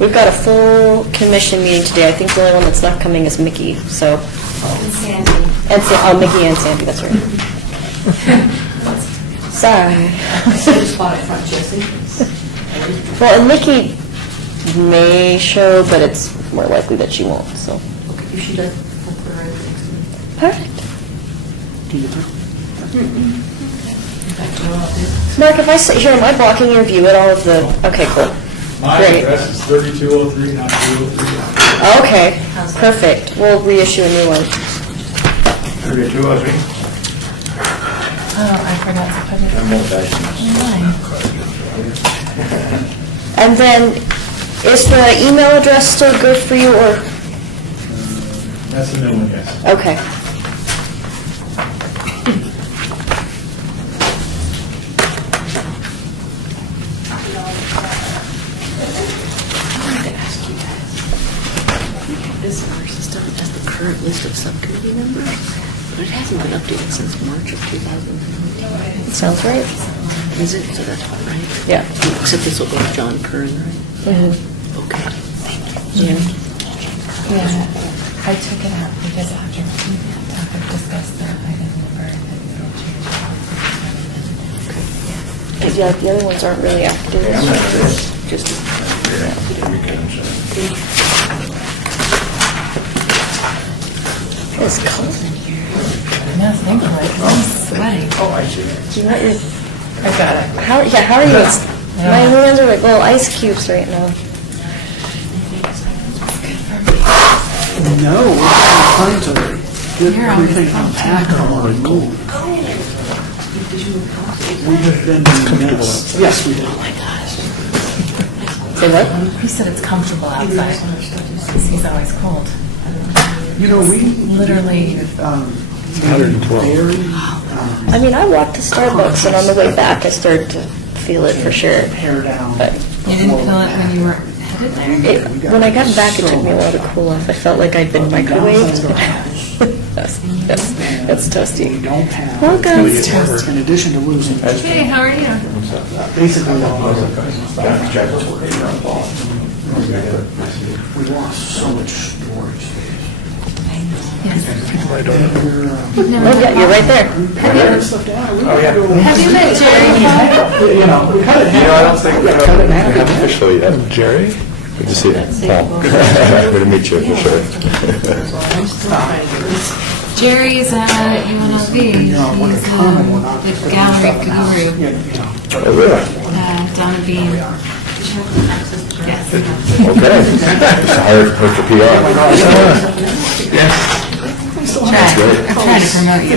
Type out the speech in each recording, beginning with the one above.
We've got a full commission meeting today. I think the only one that's not coming is Mickey, so. And Sandy. Mickey and Sandy, that's right. Sorry. Spot up front, Jesse. Well, and Mickey may show, but it's more likely that she won't, so. Okay, if she does, we'll put her right next to me. Perfect. Back to all of it. Mark, if I sit here, am I blocking your view at all of the, okay, cool. My Great. address is 3203, not 203. Okay, perfect. We'll reissue a new one. 3203. Oh, I forgot to put it online. And then, is the email address still good for you, or? That's the new one, yes. Okay. This in our system has the current list of subcommittee members, but it hasn't been updated since March of 2019. Sounds right. Is it? So that's all right. Yeah. Except this will go to John Curran, right? Mm-hmm. Okay, thank you. Yeah, I took it out because after we discussed that, I didn't remember if it Yeah, the other ones aren't really active. Just It's cold in here. No, thankfully, I'm sweating. Oh, I see. Do you want your, I got it. how are you? My hands are like little ice cubes right now. No, we're trying to get You're always everything unpacked on our move. We have been nuts. Yes, we did. Say what? He said it's comfortable outside. He's always cold. You know, we Literally. 112. I mean, I walked to Starbucks, and on the way back, I started to feel it for sure. Hair down. But You didn't feel it when you were headed there? when I got back, it took me a while to cool off. I felt like I'd been microwaved. That's toasty. We don't have. Welcome. In addition to losing, Hey, how are you? basically, we lost so much storage space. Oh, yeah, you're right there. Have you met Jerry? You know, we cut it in half. I don't think we Cut it in half. have officially yet. Jerry? Good to see you. Paul. Good to meet you, for sure. Jerry's at UNLV. He's the gallery guru Oh, really? down at Beam. Yes. Okay. Hired her for PR. I'm trying to promote you. Okay,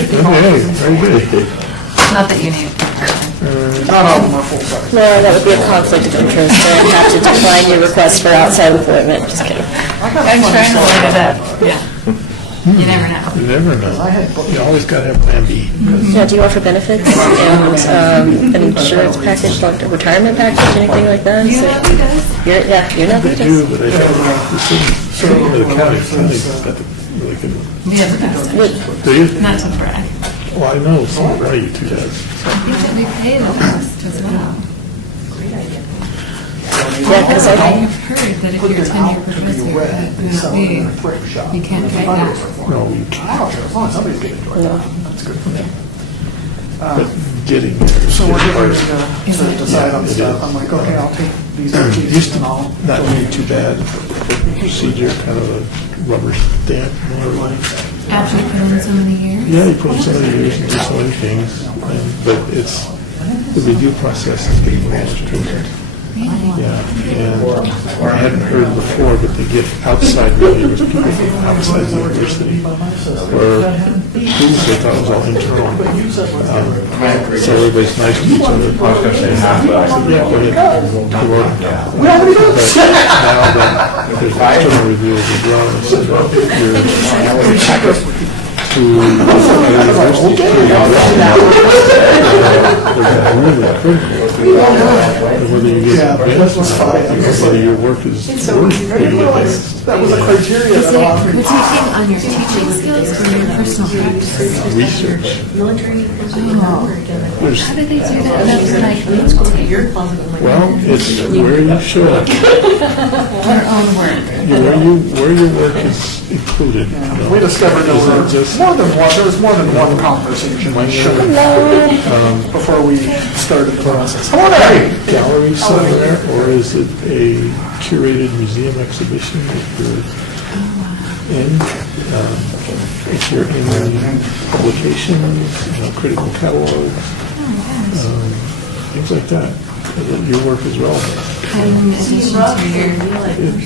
very good. Not that you need it. Not all of them are full size. No, that would be a conflict of interest. I'd have to decline your request for outside employment. Just kidding. I'm trying to light it up. Yeah. You never know. You never know. You always got to have plan B. Yeah, do you offer benefits and an insurance package, like a retirement package, anything like that? You know who does? You know who They do, does. but I think certainly the county's got the really good one. We have the best. Would- Do you? Not to brag. Well, I know, some right, you two guys. I think that we pay the best as well. Yeah, because I I, have heard that if you're a tenured professor at UNLV, you can't pay that. No, you I don't care, as long as somebody's getting enjoyed. no. That's good for them. but getting there is So we're getting hard. ready to decide on Yeah, it stuff. is. I'm like, okay, I'll take these It pieces used to and I'll. not be too bad. Procedure, kind of a rubber stamp, more like. After you put in so many years? Yeah, you put so many years and do so many things, but it's, the review process is getting more stringent. Yeah, and I hadn't heard before, but they get outside reviewers, people from outside the university, or things they thought was all internal. So everybody's nice to each other. Yeah, go ahead. Come on. But now that there's external reviewers as well, so that you're to university, there's a really critical whether you get Yeah, but advanced this was or not, fine. whether your work is So, worth you being realize advanced. that was a criteria Is that it, allowed we're teaching on your teaching skills or your personal practices? Research. There's, How do they do that? That's like well, it's where you show up, their own work. where your work is included. you know. we discovered there Is it were just there was more than one conversation we should have before we started the process. Hello there. gallery somewhere, or is it a curated museum exhibition that you're in? If you're in publications, critical catalogs, things like that, that your work is relevant. In addition to your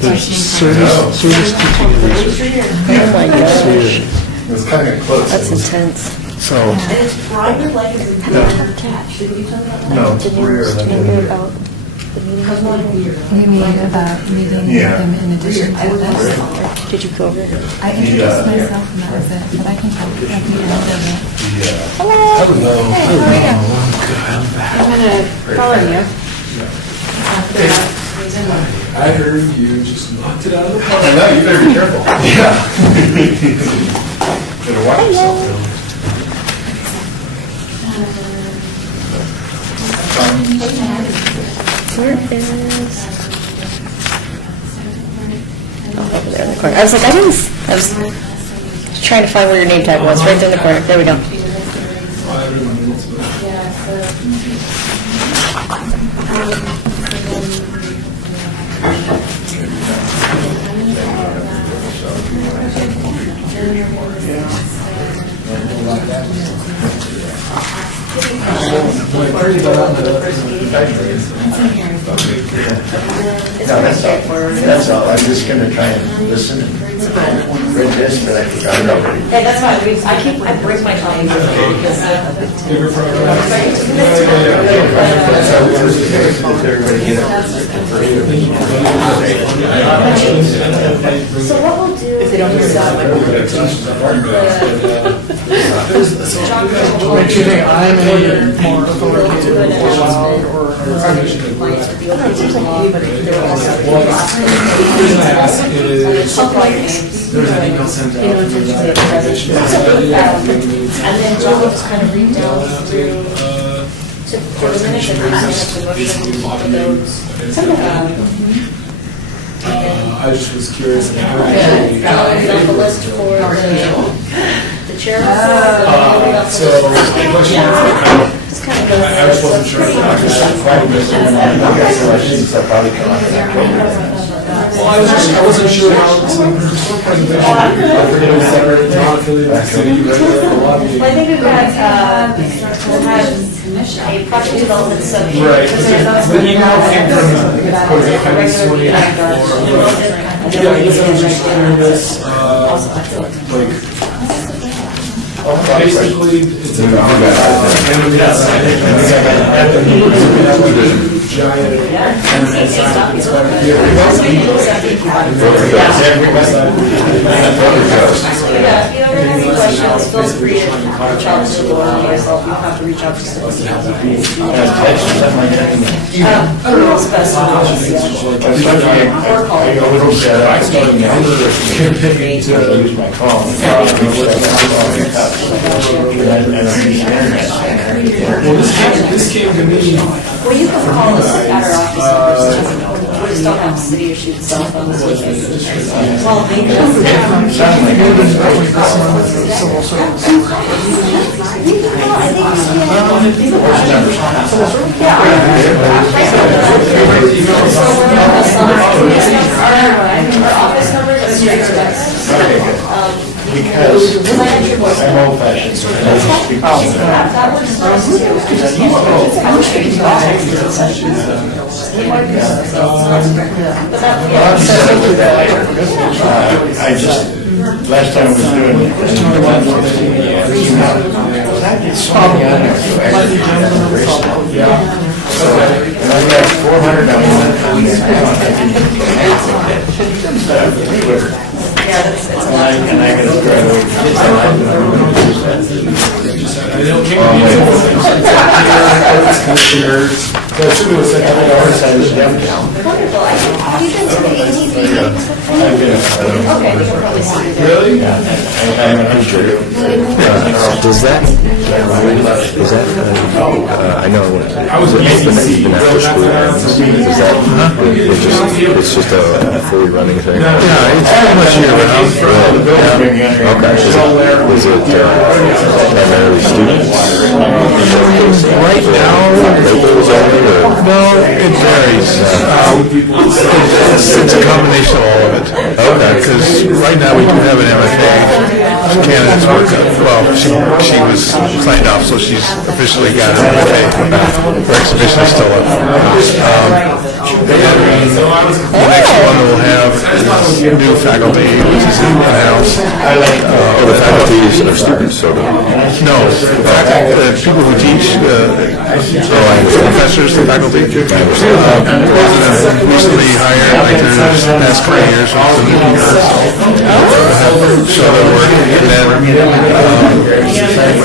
There's teaching service teaching and research. Oh my gosh, Yeah. It was kind of close. that's intense. So, No, we're You mean about meeting Yeah. them in addition to this? Did you go over it? I introduced myself and that was it, but I can help you at the end of it. Hello. Hey, how are you? I heard you just knocked it out of the park. I know, you better be careful. Yeah. Better watch yourself. Where is? Oh, over there in the corner. I was like, I was trying to find where your name tag was, right there in the corner. There we go. No, that's all. I'm just gonna try and listen and read this, but I forgot it already. Hey, that's fine. I break my tongue because so what we'll do if they don't use Make sure they I'm a more authoritative or loud or The reason I ask is, there was an email sent out from the organization. and then John will just kind of read down through to the minutes and I just was curious about how and actually. the list for the chair. So, the question is, Just kind of goes I there. just wasn't sure. Well, I wasn't sure how, presentation, it was separate, not affiliated with the city, regular lobby. I think we've got, we'll have a project development subcommittee. Right, the email came from Jose California, yeah, I guess I was just curious, basically, it's about, at the meeting, we have a giant, it's about a year. Yeah, if you ever have any questions, feel free to reach out to Laura or myself. You don't have to reach out to someone. Who's best? Or call. Use my phone. Well, this came to me, Well, you can call us at our office. We just don't have city issued cell phones. Well, maybe. civil service. Our office number is straight to us. Because I'm old fashioned, so I don't speak to you. That works for us too. I wish we could do that. But that, yeah. I just, last time I was doing it, I did so many on there, so I actually had a bracelet. So, and I got 400 on one, and I didn't Yeah, that's, it's and I got to drive over. I know it came to me, it's commissioners, So I assume it was sent out. Wonderful. Have you been to the ACB? Okay, you can probably see it. Really? I'm sure. Does that, I know, I was at ACC. even after school, is that, it's just a fully running thing? Yeah, it's pretty much year-round. Okay, is it primarily students? Right now, Locals only, or? no, it varies. It's a combination of all of it. Okay. Because right now, we do have an MFA candidates work. Well, she was signed off, so she's officially got an MFA. Her exhibition is still up. And then the next one we'll have is new faculty, which is in-house. The faculty are students, so. No, people who teach, professors, faculty. Recently hired, like the past couple of years, so that work. And then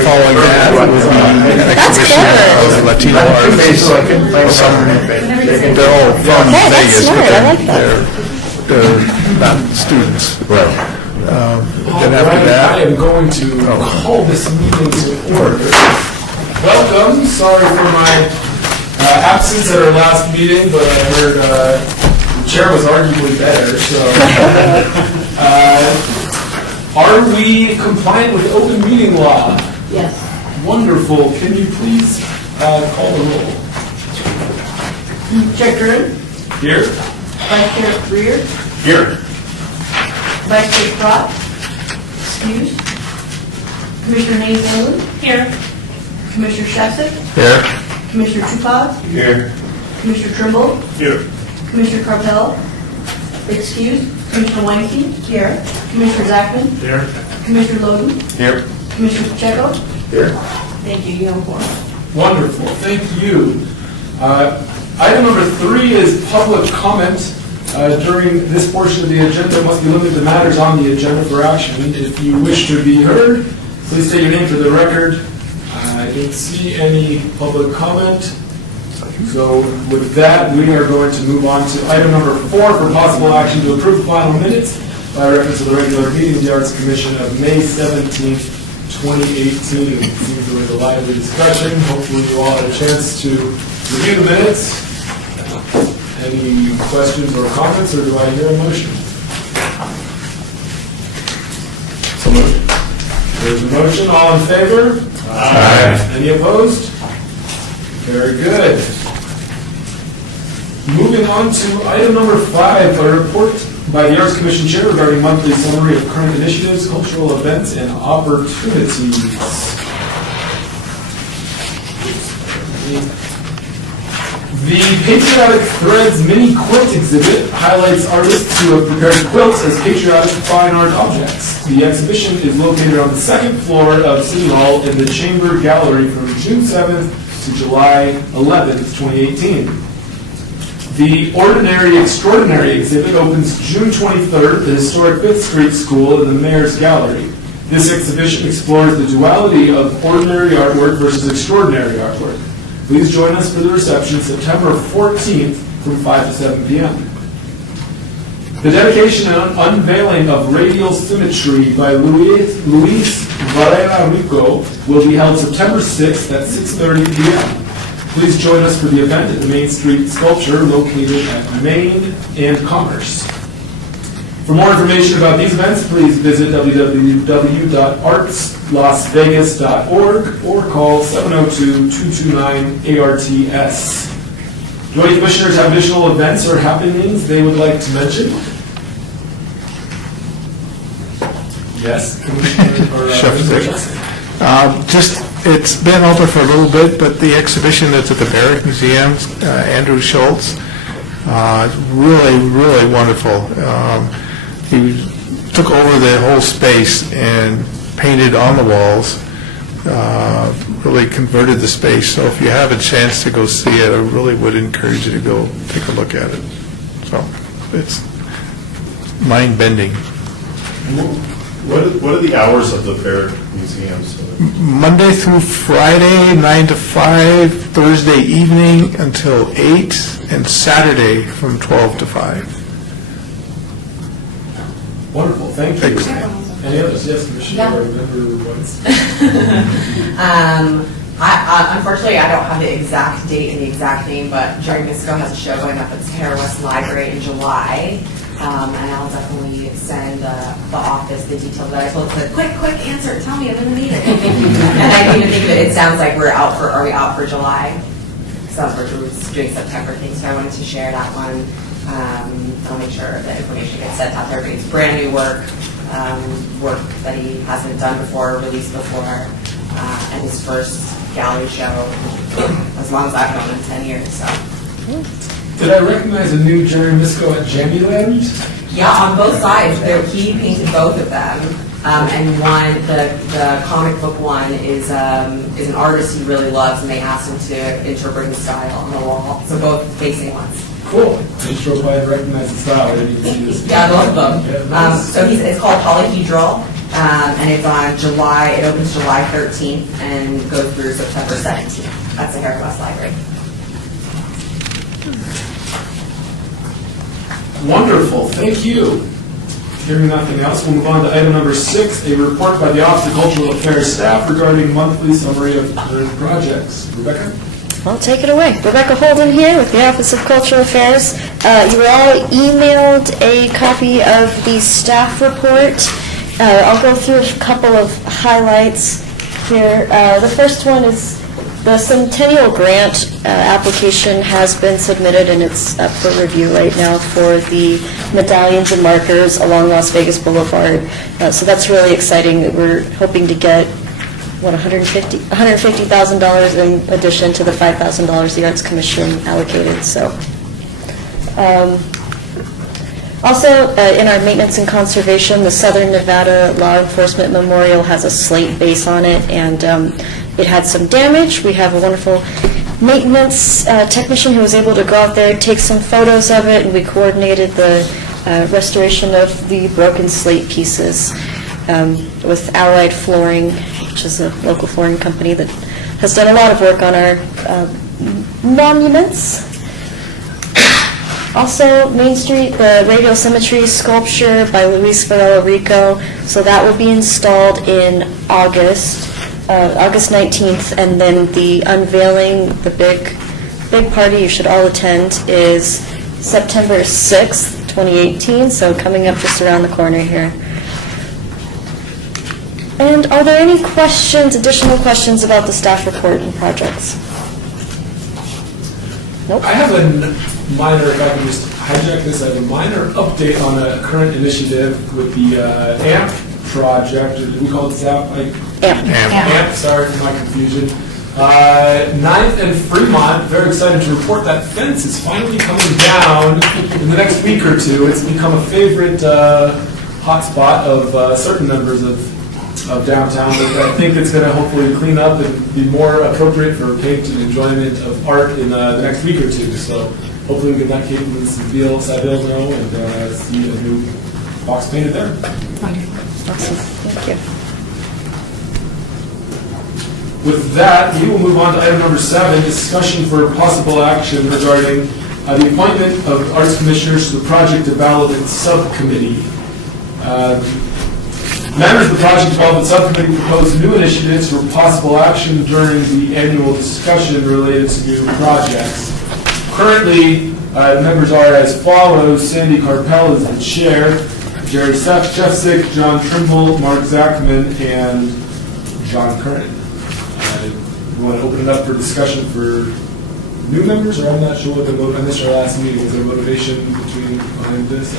following that will be an exhibition of Latino artists. They're all from Yeah, that's Vegas, smart. but I like that. they're not students. Right. Then after I that, am going to call this meeting to order. Welcome, sorry for my absence at our last meeting, but I heard the chair was arguably better, so. Are we compliant with open meeting law? Yes. Wonderful, can you please call the roll? Chair Green, Here? Vice Chair Rear, Here. Vice Chair Scott, excused. Commissioner Nathan here. Commissioner Shasek, here, Commissioner Tupaz, Here. Commissioner Trimble, Here. Commissioner Carpel, excused. Commissioner Weinstein here. Commissioner Zachman, Here. Commissioner Loden, Here. Commissioner Pacheco. Here. Thank you. You have a quorum. Wonderful, thank you. Item number 3 is public comment. During this portion of the agenda must be limited to matters on the agenda for action. If you wish to be heard, please state your name for the record. I don't see any public comment. So with that, we are going to move on to item number 4 for possible action to approve the final minutes by reference to the regular meeting of the Arts Commission of May 17th, 2018. Seems there was a lively discussion. Hopefully you all had a chance to review the minutes. Any questions or comments, or do I hear a motion? So moved. There's a motion. All in favor? Aye. Any opposed? Very good. Moving on to item number 5, a report by the Arts Commission Chair regarding monthly summary of current initiatives, cultural events, and opportunities. The Patriotic Threads mini quilt exhibit highlights artists who have prepared quilts as patriotic fine art objects. The exhibition is located on the 2nd floor of City Hall in the Chamber Gallery from June 7th to July 11th, 2018. The Ordinary Extraordinary exhibit opens June 23rd at the historic 5th Street School in the Mayor's Gallery. This exhibition explores the duality of ordinary artwork versus extraordinary artwork. Please join us for the reception September 14th from 5 to 7 p.m. The dedication and unveiling of Radial Symmetry by Luis Varela Rico will be held September 6th at 6:30 p.m. Please join us for the event at the Main Street Sculpture located at Main and Commerce. For more information about these events, please visit www.artslasvegas.org or call 702-229-ARTS. Do any commissioners have additional events or happenings they would like to mention? Yes, Commissioner it's been open for a little bit, but the exhibition that's at the Barrick Museum, Andrew Schultz, really, really wonderful. He took over the whole space and painted on the walls, really converted the space. So if you have a chance to go see it, I really would encourage you to go take a look at it. So it's mind-bending. What are the hours of the fair museums? Monday through Friday, 9 to 5, Thursday evening until 8, and Saturday from 12 to 5. Wonderful, thank you. Excellent. Any others? Yes, Commissioner, or member Woods? Unfortunately, I don't have the exact date and the exact name, but Jerry Misco has a show going up at Sahara West Library in July. And I'll definitely send the office the details. But I told them, quick answer, tell me, I'm in the meeting. And I didn't even think of it. It sounds like are we out for July? Sounds like we're doing September things, so I wanted to share that one. I'll make sure that information gets sent out there. But it's brand new work that he hasn't done before, released before, and his first gallery show as long as I've known him, 10 years. So. Did I recognize a new Jerry Misco at Jamieland? Yeah, on both sides. He painted both of them. And one, the comic book one is an artist he really loves, and they asked him to interpret his style on the wall. So both facing ones. Cool. I just drove by and recognized the style. I didn't even see this. Yeah, both of them. Yeah, nice. So it's called Polyhedral, and it's on July. It opens July 13th and goes through September 17th. That's the Sahara West Library. Wonderful, thank you. Hearing nothing else, we'll move on to item number 6, a report by the Office of Cultural Affairs staff regarding monthly summary of current projects. Rebecca? I'll take it away. Rebecca Holden here with the Office of Cultural Affairs. You were all emailed a copy of the staff report. I'll go through a couple of highlights here. The first one is the Centennial Grant application has been submitted, and it's up for review right now for the medallions and markers along Las Vegas Boulevard. So that's really exciting. We're hoping to get $150,000 in addition to the $5,000 the Arts Commission allocated. So, also in our maintenance and conservation, the Southern Nevada Law Enforcement Memorial has a slate base on it, and it had some damage. We have a wonderful maintenance technician who was able to go out there, take some photos of it, and we coordinated the restoration of the broken slate pieces with Allied Flooring, which is a local flooring company that has done a lot of work on our monuments. Also, Main Street, the Radial Symmetry sculpture by Luis Varela Rico. So that will be installed in August 19th, and then the unveiling, the big party you should all attend, is September 6th, 2018, so coming up just around the corner here. And are there any questions, additional questions about the staff report and projects? Nope. I have a minor, if I can just hijack this, I have a minor update on a current initiative with the AMP project, or do we call it ZAP? AMP, sorry for my confusion. 9th and Fremont, very excited to report that fence is finally coming down in the next week or two. It's become a favorite hotspot of certain members of downtown, but I think it's going to hopefully clean up and be more appropriate for paint and enjoyment of art in the next week or two. So hopefully we can let Kate and Saville know and see a new box painted there. Awesome. Thank you. With that, we will move on to item number 7, discussion for possible action regarding the appointment of Arts Commissioners to the Project Development Subcommittee. Members of the Project Development Subcommittee propose new initiatives for possible action during the annual discussion related to new projects. Currently, the members are as follows. Sandy Carpel is the chair, Jerry Jeffsick, John Trimble, Mark Zachman, and John Curran. We want to open it up for discussion for new members, or I'm not sure what the vote on this, our last meeting, was there motivation behind this?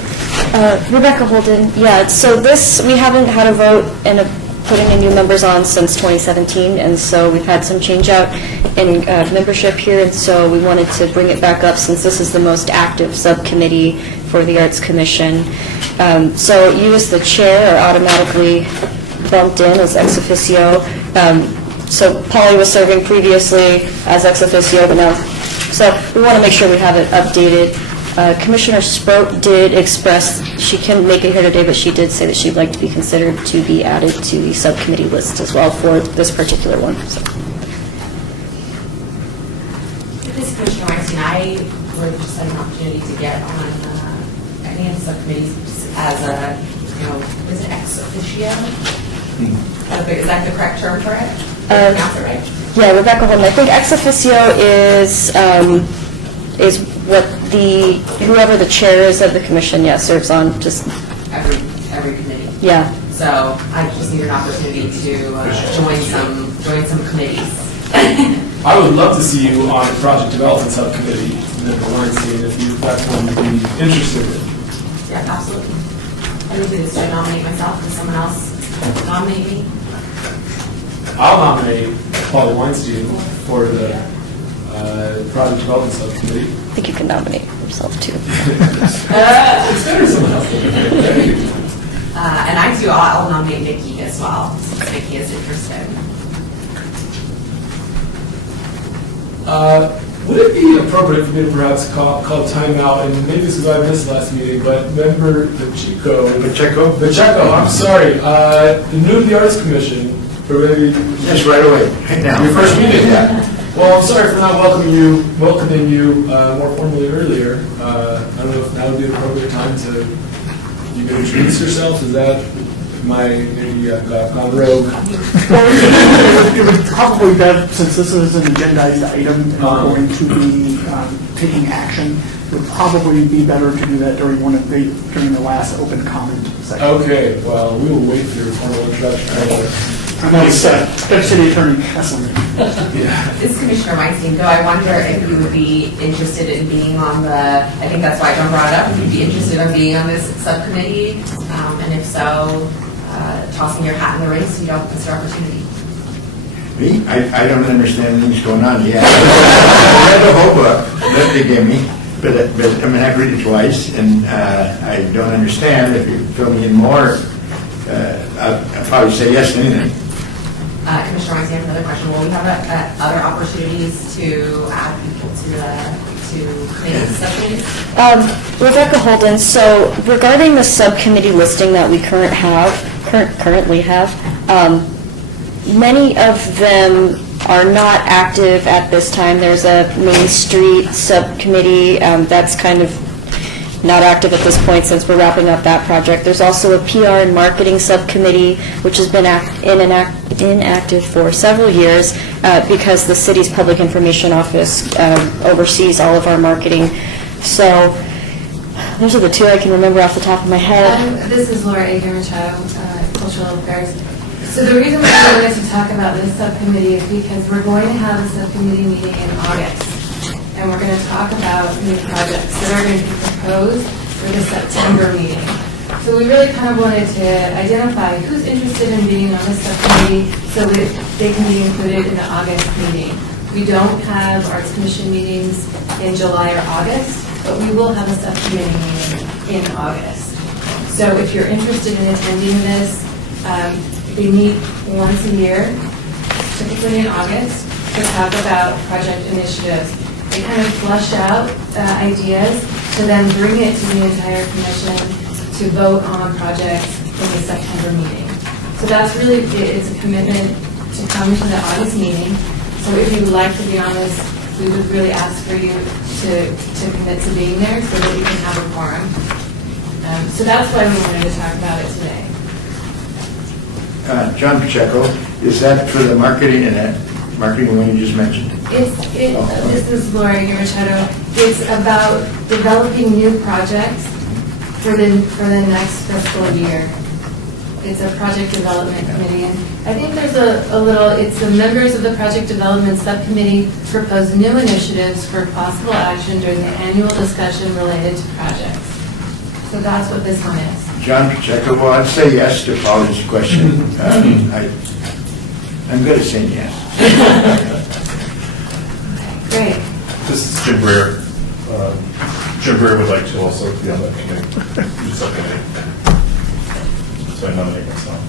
Rebecca Holden, yeah, so this, we haven't had a vote and putting in new members on since 2017, and so we've had some change out in membership here, and so we wanted to bring it back up since this is the most active subcommittee for the Arts Commission. So you as the chair are automatically bumped in as ex officio. So Polly was serving previously as ex officio, but now, so we want to make sure we have it updated. Commissioner Sproat did express, she couldn't make it here today, but she did say that she'd like to be considered to be added to the subcommittee list as well for this particular one. So. This is Commissioner Weinstein. I would just had an opportunity to get on any of the subcommittees as a, is it ex officio? Is that the correct term for it? Pronounce it right? Yeah, Rebecca Holden. I think ex officio is what whoever the chair is of the commission, serves on just Every committee. Yeah. So I just need an opportunity to join some committees. I would love to see you on the project development subcommittee, Member Weinstein, if that's one you'd be interested in. Yeah, absolutely. I would do this to nominate myself. Does someone else nominate me? I'll nominate Paula Weinstein for the project development subcommittee. I think you can nominate yourself too. It's better someone else. And I too, I'll nominate Nikki as well, since Nikki is interested. Would it be appropriate for me to perhaps call timeout, and maybe this is why I missed last meeting, but Member Pacheco, I'm sorry, new to the Arts Commission, for maybe... Yes, right away, right now. Your first meeting, yeah. Well, I'm sorry for not welcoming you more formally earlier. I don't know if now would be the appropriate time to, you can introduce yourself, is that maybe gone rogue? It would probably be, since this is an agendized item and we're going to be taking action, it would probably be better to do that during the last open comment section. Okay, well, we will wait for your formal introduction. And that was City Attorney Kessler. Yeah. This is Commissioner Weinstein, though I wonder if you would be interested in being on the, I think that's why John brought it up, if you'd be interested in being on this subcommittee, and if so, tossing your hat in the ring so you don't miss your opportunity. Me? I don't understand things going on yet. I read the whole book that they gave me, but I've read it twice, and I don't understand. If you fill me in more, I'll probably say yes to anything. Commissioner Weinstein, I have another question. Will we have other opportunities to add people to committees, subcommittees? Rebecca Holden, so regarding the subcommittee listing that we currently have, many of them are not active at this time. There's a Main Street subcommittee that's kind of not active at this point since we're wrapping up that project. There's also a PR and marketing subcommittee, which has been inactive for several years because the city's public information office oversees all of our marketing. So those are the two I can remember off the top of my head. This is Laura Ager Machado, Cultural Affairs. So the reason we wanted to talk about this subcommittee is because we're going to have a subcommittee meeting in August. And we're going to talk about new projects that are going to be proposed for the September meeting. So we really kind of wanted to identify who's interested in being on this subcommittee so that they can be included in the August meeting. We don't have Arts Commission meetings in July or August, but we will have a subcommittee meeting in August. So if you're interested in attending this, they meet once a year, typically in August, to talk about project initiatives. They kind of flush out ideas to then bring it to the entire commission to vote on projects in the September meeting. So that's really, it's a commitment to come to the August meeting. So if you would like to be on this, we would really ask for you to commit to being there so that we can have a quorum. So that's why we wanted to talk about it today. John Pacheco, is that for the marketing and that marketing one you just mentioned? This is Laura Machado. It's about developing new projects for the next fiscal year. It's a project development committee. And I think there's it's the members of the project development subcommittee propose new initiatives for possible action during the annual discussion related to projects. So that's what this one is. John Pacheco, well, I'd say yes to Paula's question. I'm good at saying yes. Great. This is Jim Breer. Jim Breer would like to also be on that subcommittee. So I nominate myself.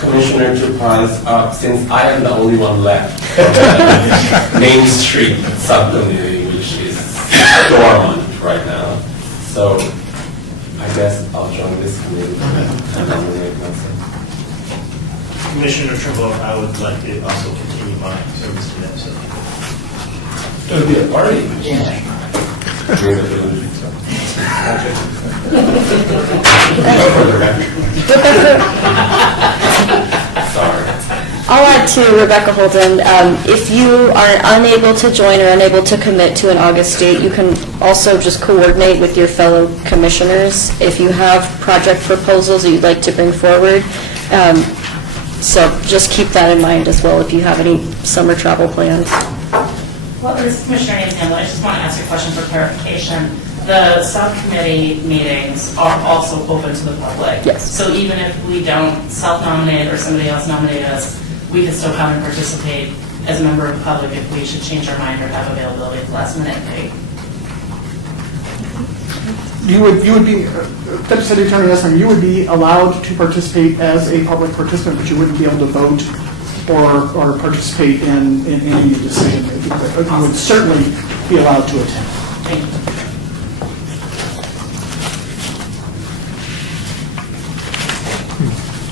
Commissioner Tupans, since I am the only one left from the Main Street subcommittee, which is dormant right now. So I guess I'll join this committee and nominate myself. Commissioner Trimble, I would like to also continue my service to that subcommittee. It'll be a party. Sorry. I'll add to Rebecca Holden, if you are unable to join or unable to commit to an August date, you can also just coordinate with your fellow commissioners if you have project proposals that you'd like to bring forward. So just keep that in mind as well if you have any summer travel plans. Well, this is Commissioner Nancy Hamlin. I just want to ask a question for clarification. The subcommittee meetings are also open to the public. Yes. So even if we don't self-nominate or somebody else nominate us, we can still come and participate as a member of the public if we should change our mind or have availability at the last minute. Right? You would be, Deputy City Attorney Eslinger, you would be allowed to participate as a public participant, but you wouldn't be able to vote or participate in any decision making. But you would certainly be allowed to attend. Thank you.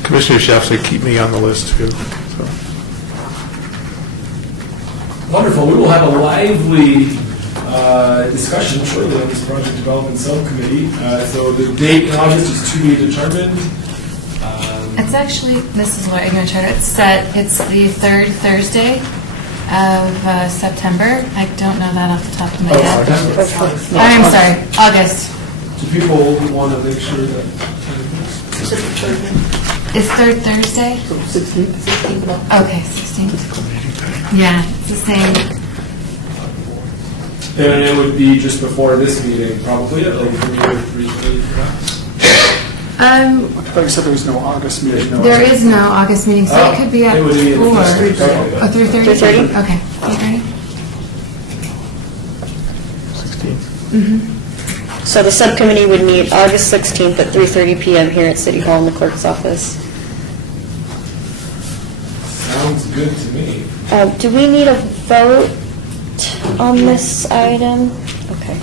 Commissioner Shafley, keep me on the list too. So. Wonderful. We will have a lively discussion shortly on this project development subcommittee. So the date in August is to be determined. It's actually, this is Laura Ignorchard, it's set, it's the third Thursday of September. I don't know that off the top of my head. I'm sorry, August. Do people want to make sure that... It's third Thursday? So 16th? Okay, 16th. Yeah, it's the same. And it would be just before this meeting, probably at like 3 or 3:30 perhaps? I thought you said there was no August meeting. There is no August meeting, so it could be at It would be at 4. 3:30. Oh, 3:30? 3:30? Okay, 3:30. 16. So the subcommittee would meet August 16th at 3:30 p.m. here at City Hall in the clerk's office. Sounds good to me. Do we need a vote on this item? Okay.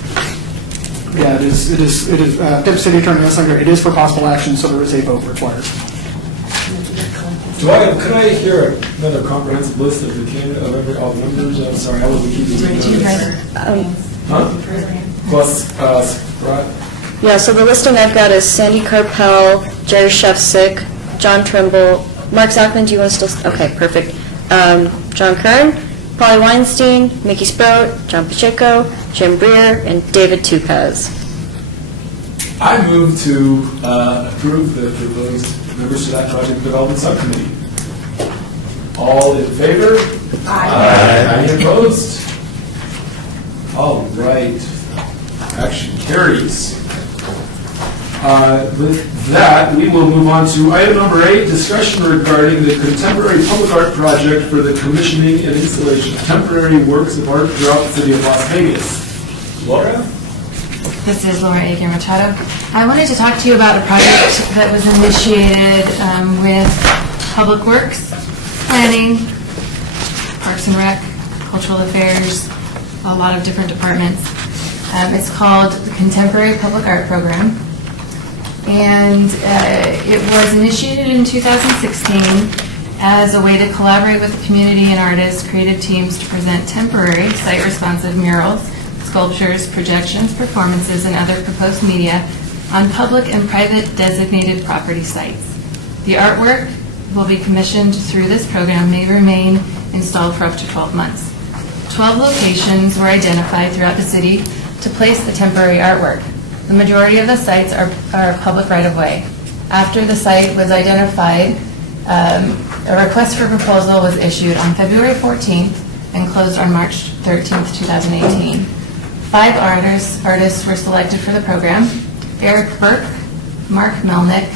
Yeah, it is, Deputy City Attorney Eslinger, it is for possible action, so there is a vote required. Could I hear another comprehensive list of the candidate, of all the members? I'm sorry, I wasn't keeping notes. Huh? Plus, Brett? Yeah, so the listing I've got is Sandy Carpel, Jerry Shefsick, John Trimble, Mark Zachman, do you want to still, okay, perfect. John Kern, Polly Weinstein, Mickey Sprout, John Pacheco, Jim Breer, and David Tupez. I move to approve the proposed members to that project development subcommittee. All in favor? Aye. Any opposed? All right. Action carries. With that, we will move on to item number 8, discussion regarding the contemporary public art project for the commissioning and installation of temporary works of art throughout the city of Las Vegas. Laura? This is Laura Ager Machado. I wanted to talk to you about a project that was initiated with Public Works, Planning, Parks and Rec, Cultural Affairs, a lot of different departments. It's called the Contemporary Public Art Program. And it was initiated in 2016 as a way to collaborate with the community and artists, creative teams to present temporary site-responsive murals, sculptures, projections, performances, and other proposed media on public and private designated property sites. The artwork will be commissioned through this program may remain installed for up to 12 months. 12 locations were identified throughout the city to place the temporary artwork. The majority of the sites are public right-of-way. After the site was identified, a request for proposal was issued on February 14th and closed on March 13th, 2018. 5 artists were selected for the program: Eric Burke, Mark Melnick,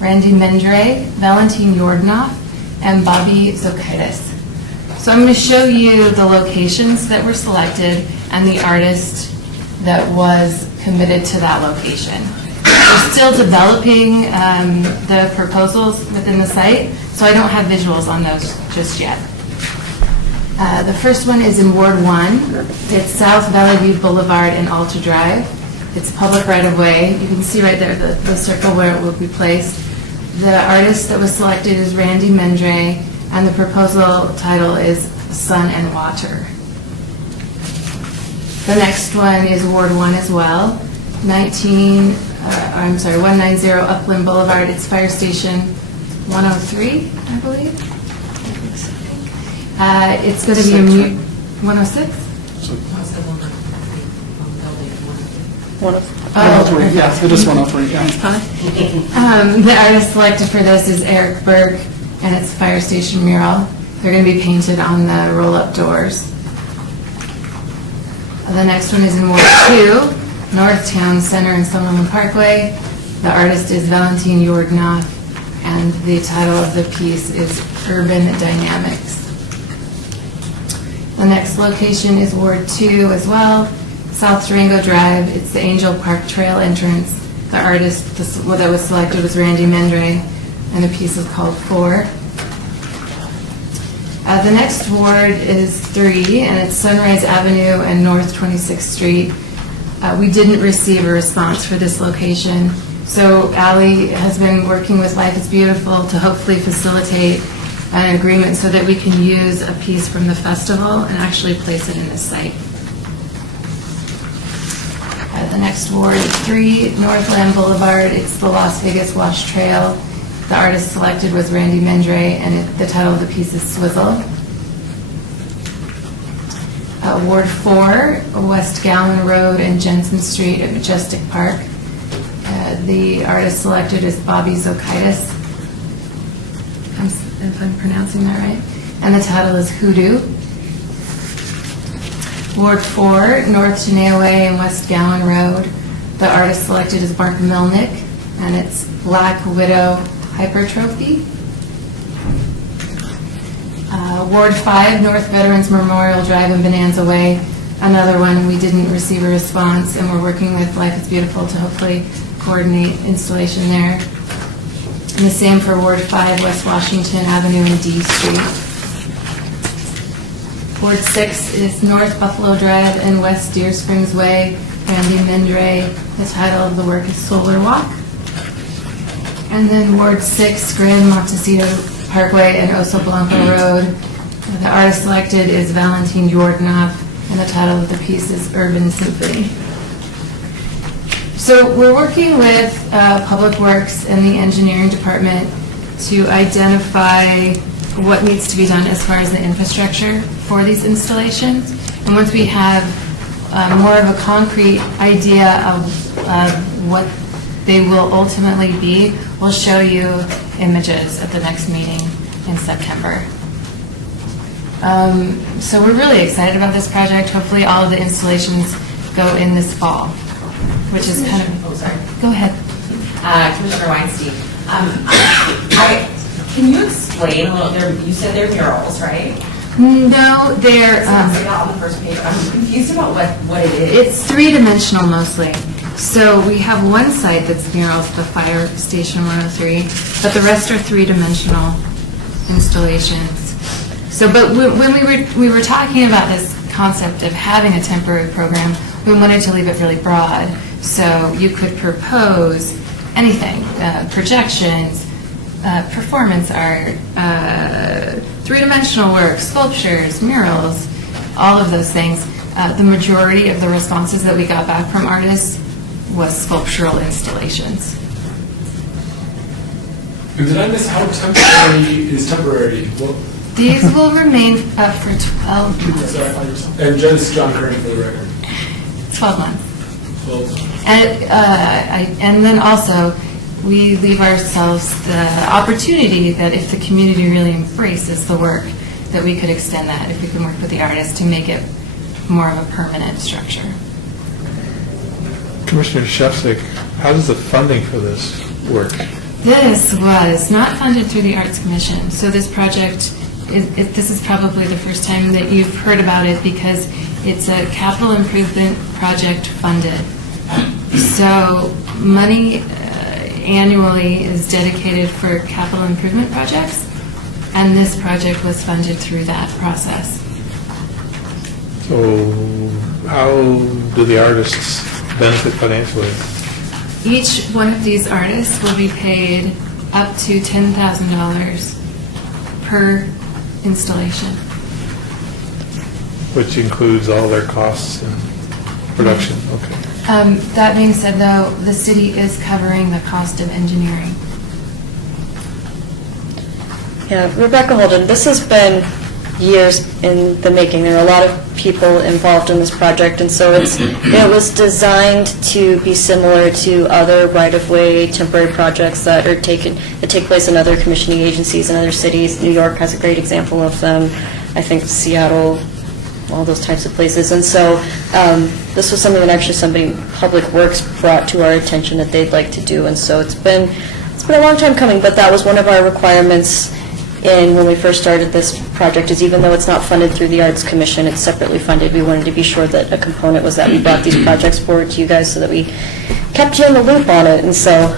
Randy Mendre, Valentin Yordanoff, and Bobby Zokaitis. So I'm going to show you the locations that were selected and the artist that was committed to that location. We're still developing the proposals within the site, so I don't have visuals on those just yet. The first one is in Ward 1. It's South Valley View Boulevard and Alta Drive. It's public right-of-way. You can see right there the circle where it will be placed. The artist that was selected is Randy Mendre, and the proposal title is Sun and Water. The next one is Ward 1 as well. 190 Upland Boulevard. It's Fire Station 103, I believe. It's going to be a 106? Oh, yeah, it is 103, yeah. The artist selected for this is Eric Berg, and it's Fire Station mural. They're going to be painted on the roll-up doors. The next one is in Ward 2, North Town Center and Summerlin Parkway. The artist is Valentin Yorgnoff, and the title of the piece is Urban Dynamics. The next location is Ward 2 as well, South Durango Drive. It's the Angel Park Trail entrance. The artist that was selected was Randy Mendre, and the piece is called 4. The next ward is 3, and it's Sunrise Avenue and North 26th Street. We didn't receive a response for this location, so Allie has been working with Life is Beautiful to hopefully facilitate an agreement so that we can use a piece from the festival and actually place it in this site. The next ward is 3, Northland Boulevard. It's the Las Vegas Wash Trail. The artist selected was Randy Mendre, and the title of the piece is Swizzle. Ward 4, West Gallen Road and Jensen Street at Majestic Park. The artist selected is Bobby Zokaitis, if I'm pronouncing that right, and the title is Hoodoo. Ward 4, North Tenaya Way and West Gallen Road. The artist selected is Mark Milnick, and it's Black Widow Hypertrophy. Ward 5, North Veterans Memorial Drive and Bonanza Way. Another one, we didn't receive a response, and we're working with Life is Beautiful to hopefully coordinate installation there. And the same for Ward 5, West Washington Avenue and D Street. Ward 6 is North Buffalo Drive and West Deer Springs Way, Randy Mendre. The title of the work is Solar Walk. And then Ward 6, Grand Montecito Parkway and Oso Blanco Road. The artist selected is Valentin Yorgnoff, and the title of the piece is Urban Symphony. So we're working with Public Works and the engineering department to identify what needs to be done as far as the infrastructure for these installations. And once we have more of a concrete idea of what they will ultimately be, we'll show you images at the next meeting in September. So we're really excited about this project. Hopefully all of the installations go in this fall, which is kind of... Oh, sorry. Go ahead. Commissioner Weinstein, can you explain a little, you said they're murals, right? No, they're... It's not on the first page. I'm confused about what it is. It's three-dimensional mostly. So we have one site that's murals, the Fire Station 103, but the rest are three-dimensional installations. So, but when we were talking about this concept of having a temporary program, we wanted to leave it really broad. So you could propose anything, projections, performance art, three-dimensional work, sculptures, murals, all of those things. The majority of the responses that we got back from artists was sculptural installations. And did I miss how temporary is temporary? Well, These will remain up for 12 months. sorry, and just John Curran for the record. 12 months. 12 months. And then also, we leave ourselves the opportunity that if the community really embraces the work, that we could extend that, if we can work with the artist to make it more of a permanent structure. Commissioner Shefsik, how does the funding for this work? This was not funded through the Arts Commission, so this project, this is probably the first time that you've heard about it because it's a capital improvement project funded. So money annually is dedicated for capital improvement projects, and this project was funded through that process. So how do the artists benefit financially? Each one of these artists will be paid up to $10,000 per installation. Which includes all their costs and production, okay. That being said, though, the city is covering the cost of engineering. Yeah, Rebecca Holden, this has been years in the making. There are a lot of people involved in this project, and so it was designed to be similar to other right-of-way temporary projects that take place in other commissioning agencies in other cities. New York has a great example of them. I think Seattle, all those types of places. And so this was something that actually somebody, Public Works, brought to our attention that they'd like to do. And so it's been a long time coming, but that was one of our requirements when we first started this project, is even though it's not funded through the Arts Commission, it's separately funded. We wanted to be sure that a component was that we brought these projects forward to you guys so that we kept you in the loop on it. And so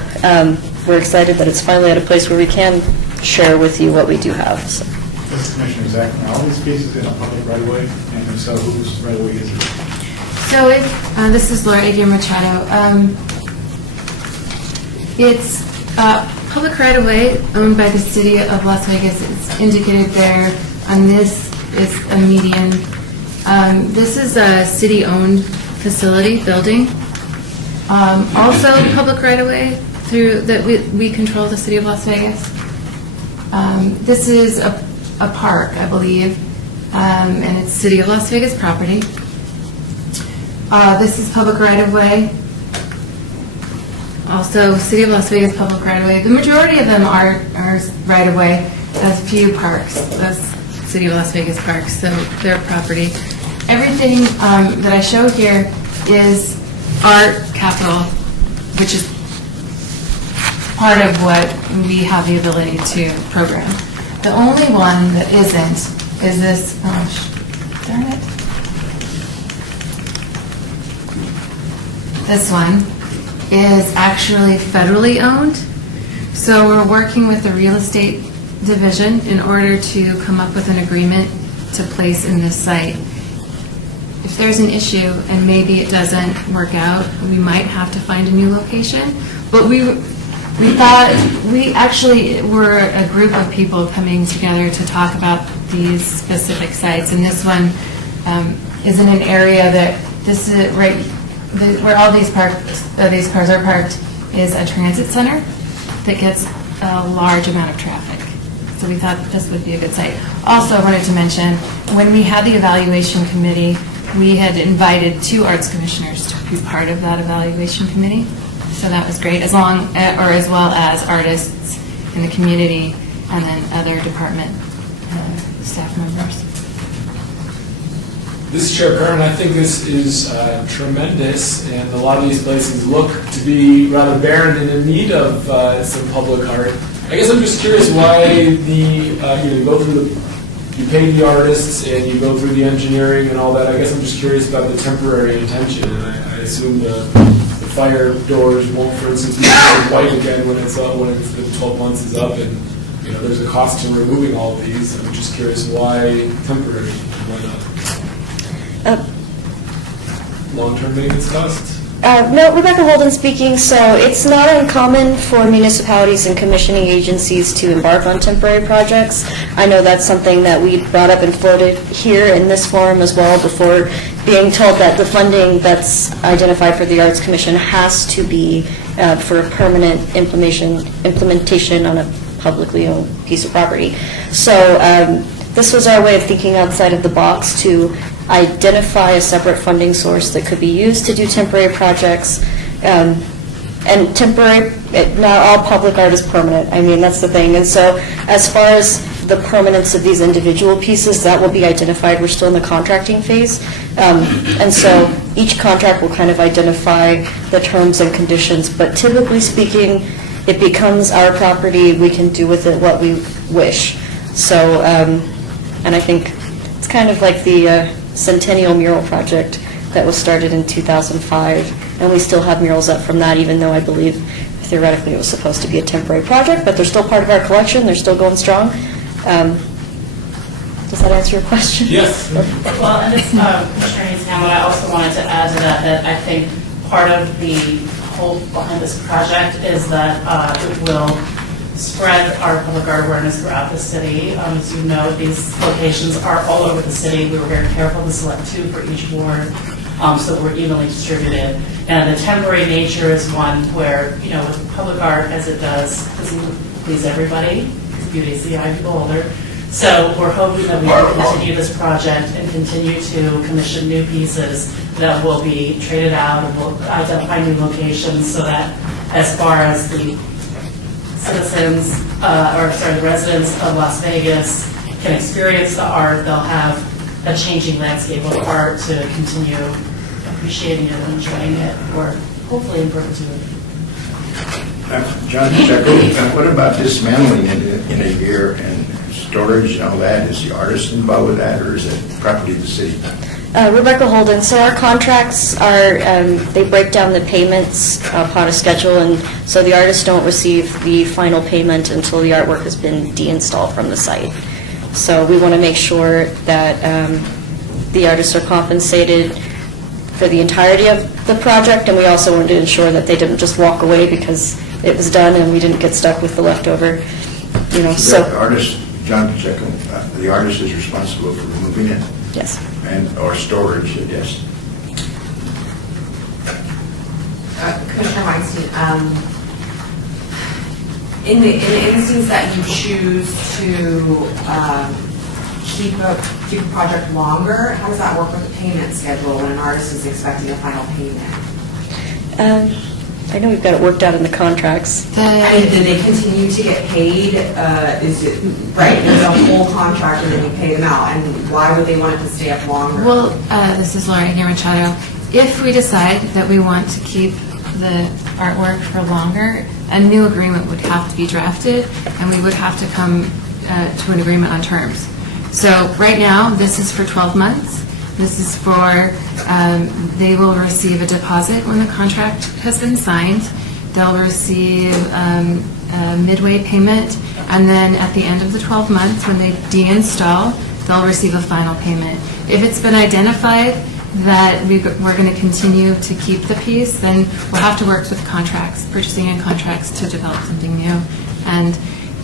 we're excited that it's finally at a place where we can share with you what we do have. So. This Commissioner Zach, are all these pieces in a public right-of-way? And if so, whose right-of-way is it? So this is Laura Adrian Machado. It's public right-of-way owned by the city of Las Vegas. It's indicated there. On this is a median. This is a city-owned facility building. Also public right-of-way through that we control, the city of Las Vegas. This is a park, I believe, and it's City of Las Vegas property. This is public right-of-way. Also, City of Las Vegas public right-of-way. The majority of them are right-of-way. There's a few parks. That's City of Las Vegas parks, so their property. Everything that I show here is art capital, which is part of what we have the ability to program. The only one that isn't is this, darn it. This one is actually federally owned. So we're working with the real estate division in order to come up with an agreement to place in this site. If there's an issue and maybe it doesn't work out, we might have to find a new location. But we thought, we actually were a group of people coming together to talk about these specific sites, and this one is in an area that this is right where all these cars are parked is a transit center that gets a large amount of traffic. So we thought this would be a good site. Also, I wanted to mention, when we had the evaluation committee, we had invited 2 arts commissioners to be part of that evaluation committee. So that was great, as well as artists in the community and then other department staff members. This is Chair Kern. I think this is tremendous, and a lot of these places look to be rather barren and in need of some public art. I guess I'm just curious why you pay the artists and you go through the engineering and all that. I guess I'm just curious about the temporary intention, and I assume the fire doors won't, for instance, be white again when it's 12 months is up, and there's a cost to removing all of these. I'm just curious why temporary, why not long-term maintenance costs? No, Rebecca Holden speaking. So it's not uncommon for municipalities and commissioning agencies to embark on temporary projects. I know that's something that we brought up and floated here in this forum as well, before being told that the funding that's identified for the Arts Commission has to be for a permanent implementation on a publicly owned piece of property. So this was our way of thinking outside of the box to identify a separate funding source that could be used to do temporary projects. And temporary, not all public art is permanent. I mean, that's the thing. And so as far as the permanence of these individual pieces, that will be identified. We're still in the contracting phase. And so each contract will kind of identify the terms and conditions. But typically speaking, it becomes our property. We can do with it what we wish. So, and I think it's kind of like the Centennial Mural Project that was started in 2005, and we still have murals up from that, even though I believe theoretically it was supposed to be a temporary project, but they're still part of our collection. They're still going strong. So Does that answer your question? Yes. Well, and this, Commissioner Hayes Hamlin, I also wanted to add to that I think part of the hope behind this project is that it will spread our public art awareness throughout the city. As you know, these locations are all over the city. We were very careful to select 2 for each ward, so we're evenly distributed. And the temporary nature is one where, you know, with public art as it doesn't please everybody. It's beauty is the eye of the beholder. So we're hoping that we can continue this project and continue to commission new pieces that will be traded out and we'll identify new locations so that as far as the citizens, the residents of Las Vegas can experience the art, they'll have a changing landscape of art to continue appreciating it and enjoying it, or hopefully in perpetuity. John Pacheco, what about dismantling in a year and storage and all that? Is the artist involved with that, or is it property of the city? Rebecca Holden, so our contracts are, they break down the payments upon a schedule, and so the artists don't receive the final payment until the artwork has been deinstalled from the site. So we want to make sure that the artists are compensated for the entirety of the project, and we also want to ensure that they didn't just walk away because it was done and we didn't get stuck with the leftover, you know, so. The artist, John Pacheco, the artist is responsible for removing it? Yes. Or storage, I guess. Commissioner Weinstein, in the instance that you choose to keep a project longer, how does that work with the payment schedule when an artist is expecting a final payment? I know we've got it worked out in the contracts. I mean, do they continue to get paid? Is it, right, there's a whole contract and then you pay them out, and why would they want it to stay up longer? Well, this is Lori here, Machado. If we decide that we want to keep the artwork for longer, a new agreement would have to be drafted, and we would have to come to an agreement on terms. So right now, this is for 12 months. This is for, they will receive a deposit when the contract has been signed. They'll receive a midway payment, and then at the end of the 12 months, when they deinstall, they'll receive a final payment. If it's been identified that we're going to continue to keep the piece, then we'll have to work with contracts, purchasing and contracts, to develop something new. And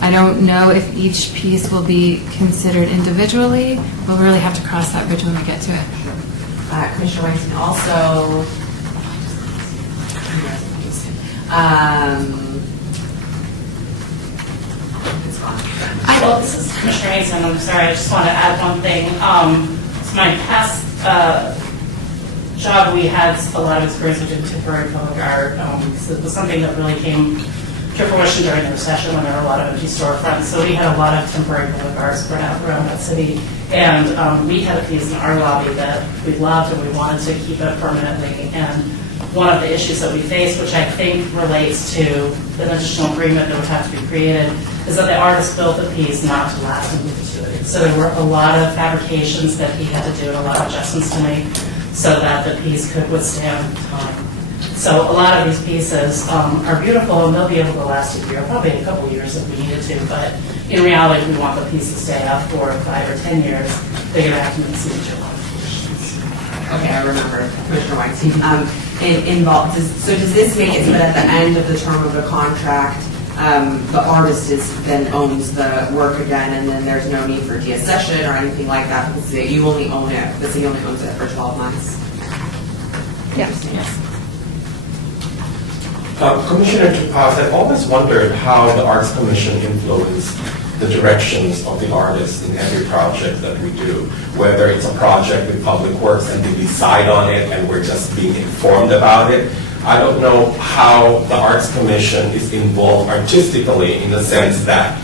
I don't know if each piece will be considered individually. We'll really have to cross that bridge when we get to it. Commissioner Weinstein, also, Well, this is Commissioner Hayes, and I'm sorry, I just want to add one thing. So my past job, we had a lot of experience with contemporary public art. So it was something that really came to fruition during the recession when there were a lot of empty storefronts. So we had a lot of temporary public art spread out around that city. And we had a piece in our lobby that we loved and we wanted to keep it permanently. And one of the issues that we faced, which I think relates to an additional agreement that would have to be created, is that the artist built the piece not to last in perpetuity. So there were a lot of fabrications that he had to do and a lot of adjustments to make so that the piece could withstand time. So a lot of these pieces are beautiful and they'll be able to last a year, probably a couple of years if we needed to, but in reality, we want the piece to stay up for 5 or 10 years. They're going to have to meet signature modifications. okay, I remember, Commissioner Weinstein. So does this make it so that at the end of the term of the contract, the artist then owns the work again, and then there's no need for deaccession or anything like that, because you only own it, the city only owns it for 12 months? Yes. Commissioner Topaz, I've always wondered how the Arts Commission influenced the directions of the artists in every project that we do, whether it's a project with Public Works and they decide on it and we're just being informed about it. I don't know how the Arts Commission is involved artistically in the sense that,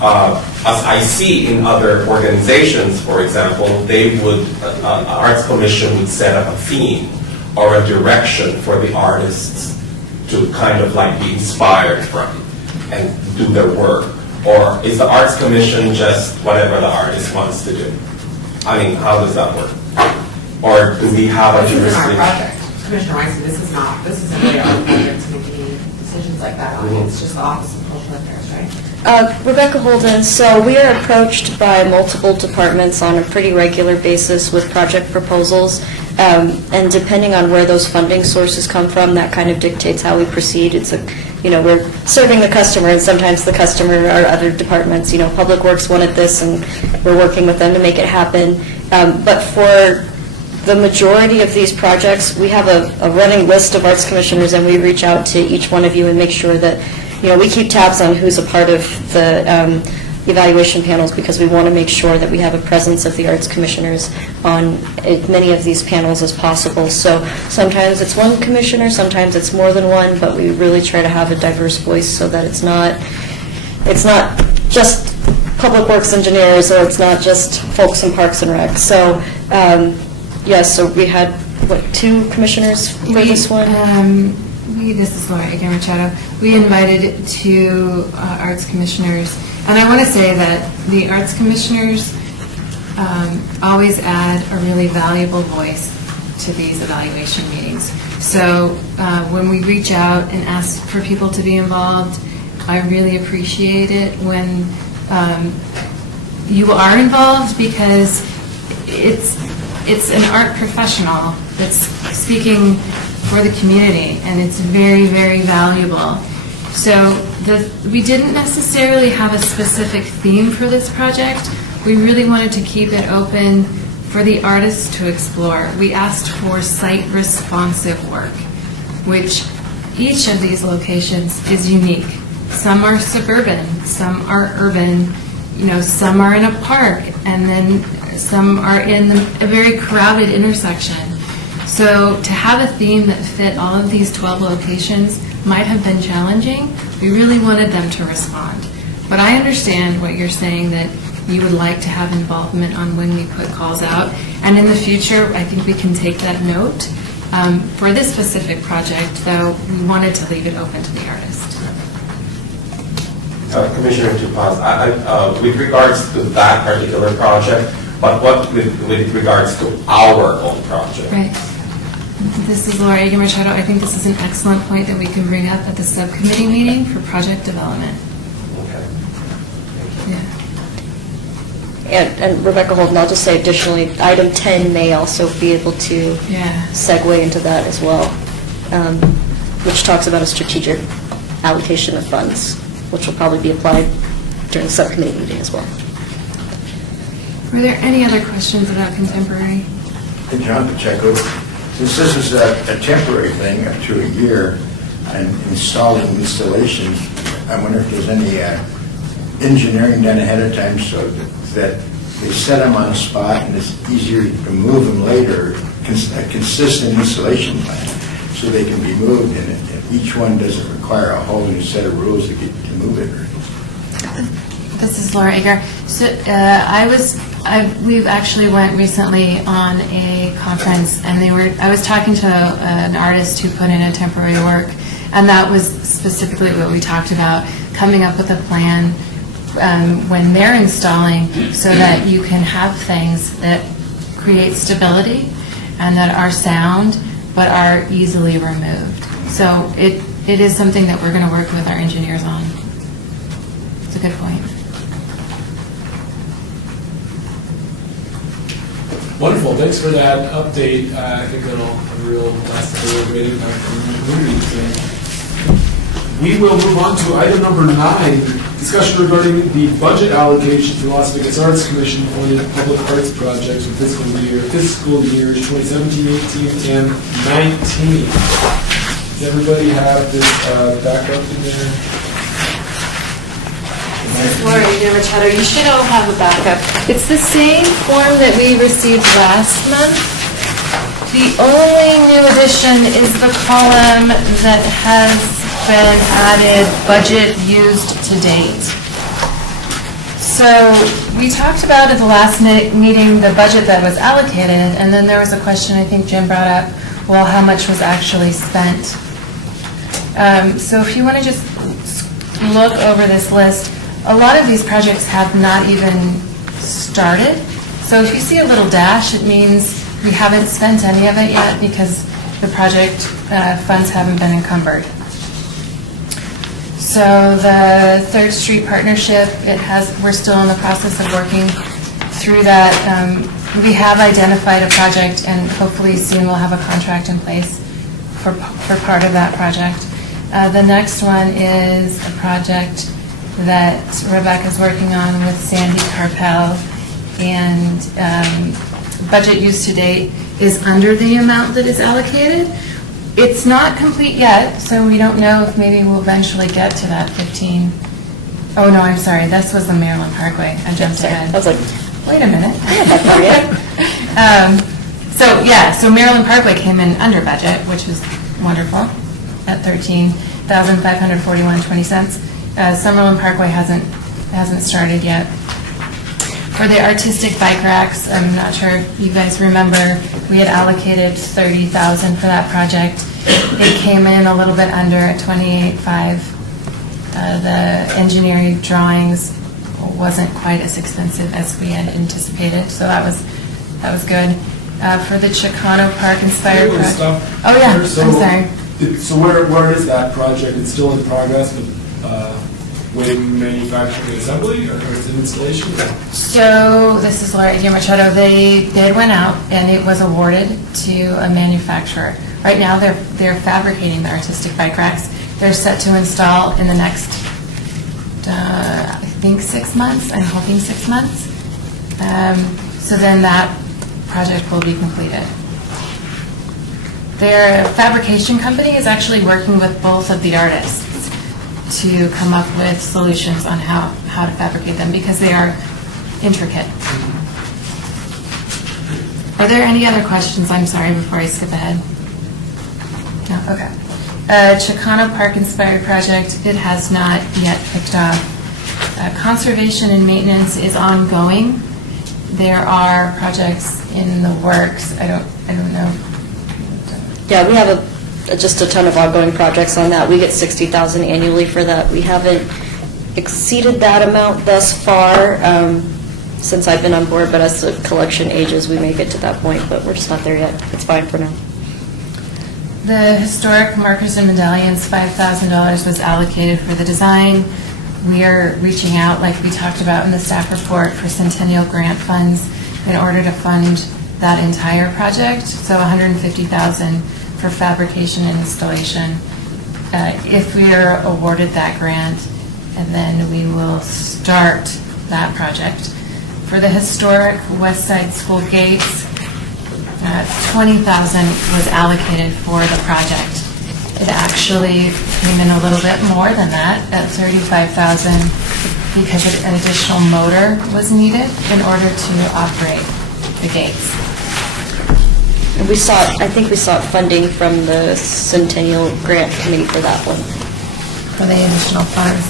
as I see in other organizations, for example, Arts Commission would set up a theme or a direction for the artists to kind of like be inspired from and do their work? Or is the Arts Commission just whatever the artist wants to do? I mean, how does that work? Or do we have a This isn't our jurisdiction? project. Commissioner Weinstein, this isn't really our project to make any decisions things like that on. It's just the Office of Cultural Affairs, right? Rebecca Holden, so we are approached by multiple departments on a pretty regular basis with project proposals, and depending on where those funding sources come from, that kind of dictates how we proceed. It's we're serving the customer, and sometimes the customer are other departments. Public Works wanted this, and we're working with them to make it happen. But for the majority of these projects, we have a running list of arts commissioners, and we reach out to each one of you and make sure that we keep tabs on who's a part of the evaluation panels, because we want to make sure that we have a presence of the arts commissioners on as many of these panels as possible. So sometimes it's one commissioner, sometimes it's more than one, but we really try to have a diverse voice so that it's not just public works engineers, or it's not just folks in Parks and Rec. So so we had, 2 commissioners for this one? This is Laura Egan Machado. We invited 2 arts commissioners, and I want to say that the arts commissioners always add a really valuable voice to these evaluation meetings. So when we reach out and ask for people to be involved, I really appreciate it when you are involved, because it's an art professional that's speaking for the community, and it's very, very valuable. So we didn't necessarily have a specific theme for this project. We really wanted to keep it open for the artists to explore. We asked for site-responsive work, which each of these locations is unique. Some are suburban, some are urban, some are in a park, and then some are in a very crowded intersection. So to have a theme that fit all of these 12 locations might have been challenging. We really wanted them to respond. But I understand what you're saying, that you would like to have involvement on when we put calls out. And in the future, I think we can take that note. For this specific project, though, we wanted to leave it open to the artist. Commissioner Tupaz, with regards to that particular project, but what with regards to our own project? Right. This is Laura Egan Machado. I think this is an excellent point that we can bring up at the subcommittee meeting for project development. Okay. Yeah. And Rebecca Holden, I'll just say additionally, item 10 may also be able to segue into that as well, which talks about a strategic allocation of funds, which will probably be applied during the subcommittee meeting as well. Were there any other questions about contemporary? Hey, John Pacheco, since this is a temporary thing up to a year, and installing installations, I wonder if there's any engineering done ahead of time so that they set them on a spot and it's easier to move them later, a consistent installation plan, so they can be moved, and each one doesn't require a whole new set of rules to move it. This is Laura Eger. So we've actually went recently on a conference, and I was talking to an artist who put in a temporary work, and that was specifically what we talked about, coming up with a plan when they're installing, so that you can have things that create stability and that are sound but are easily removed. So it is something that we're going to work with our engineers on. It's a good point. Wonderful, thanks for that update. I think that'll have a real great impact on the community today. We will move on to item number 9, discussion regarding the budget allocation to Las Vegas Arts Commission for the public arts projects for fiscal years 2017, 18, and 19. Does everybody have this backup in there? Laura Egan Machado, you should all have a backup. It's the same form that we received last month. The only new addition is the column that has been added, budget used to date. So we talked about at the last meeting the budget that was allocated, and then there was a question I think Jim brought up, well, how much was actually spent? So if you want to just look over this list, a lot of these projects have not even started. So if you see a little dash, it means we haven't spent any of it yet because the project funds haven't been encumbered. So the Third Street Partnership, we're still in the process of working through that. We have identified a project, and hopefully soon we'll have a contract in place for part of that project. The next one is a project that Rebecca's working on with Sandy Carpel, and budget used to date is under the amount that is allocated. It's not complete yet, so we don't know if maybe we'll eventually get to that 15. Oh, no, I'm sorry, this was the Maryland Parkway. I jumped ahead. I was like, wait a minute. So Maryland Parkway came in under budget, which was wonderful, at $13,541.20. Summerlin Parkway hasn't started yet. For the artistic bike racks, I'm not sure if you guys remember, we had allocated $30,000 for that project. It came in a little bit under at $28,500. The engineering drawings wasn't quite as expensive as we had anticipated, so that was good. For the Chicano Park Inspired project. Oh yeah, I'm sorry. So where is that project? It's still in progress, but waiting manufacturing and assembly, or it's in installation? So this is Laura Machado. The bid went out and it was awarded to a manufacturer. Right now they're fabricating the artistic bike racks. They're set to install in the next, I think 6 months. I'm hoping 6 months. So then that project will be completed. Their fabrication company is actually working with both of the artists to come up with solutions on how to fabricate them, because they are intricate. Are there any other questions? I'm sorry, before I skip ahead. No, okay. Chicano Park Inspired project, it has not yet kicked off. Conservation and maintenance is ongoing. There are projects in the works. I don't know. Yeah, we have just a ton of ongoing projects on that. We get $60,000 annually for that. We haven't exceeded that amount thus far since I've been on board, but as the collection ages, we may get to that point, but we're just not there yet. It's fine for now. The historic markers and medallions, $5,000 was allocated for the design. We are reaching out, like we talked about in the staff report, for Centennial grant funds in order to fund that entire project. So $150,000 for fabrication and installation. If we are awarded that grant, and then we will start that project. For the historic West Side School gates, $20,000 was allocated for the project. It actually came in a little bit more than that, at $35,000, because an additional motor was needed in order to operate the gates. And I think we sought funding from the Centennial Grant Committee for that one. For the additional funds.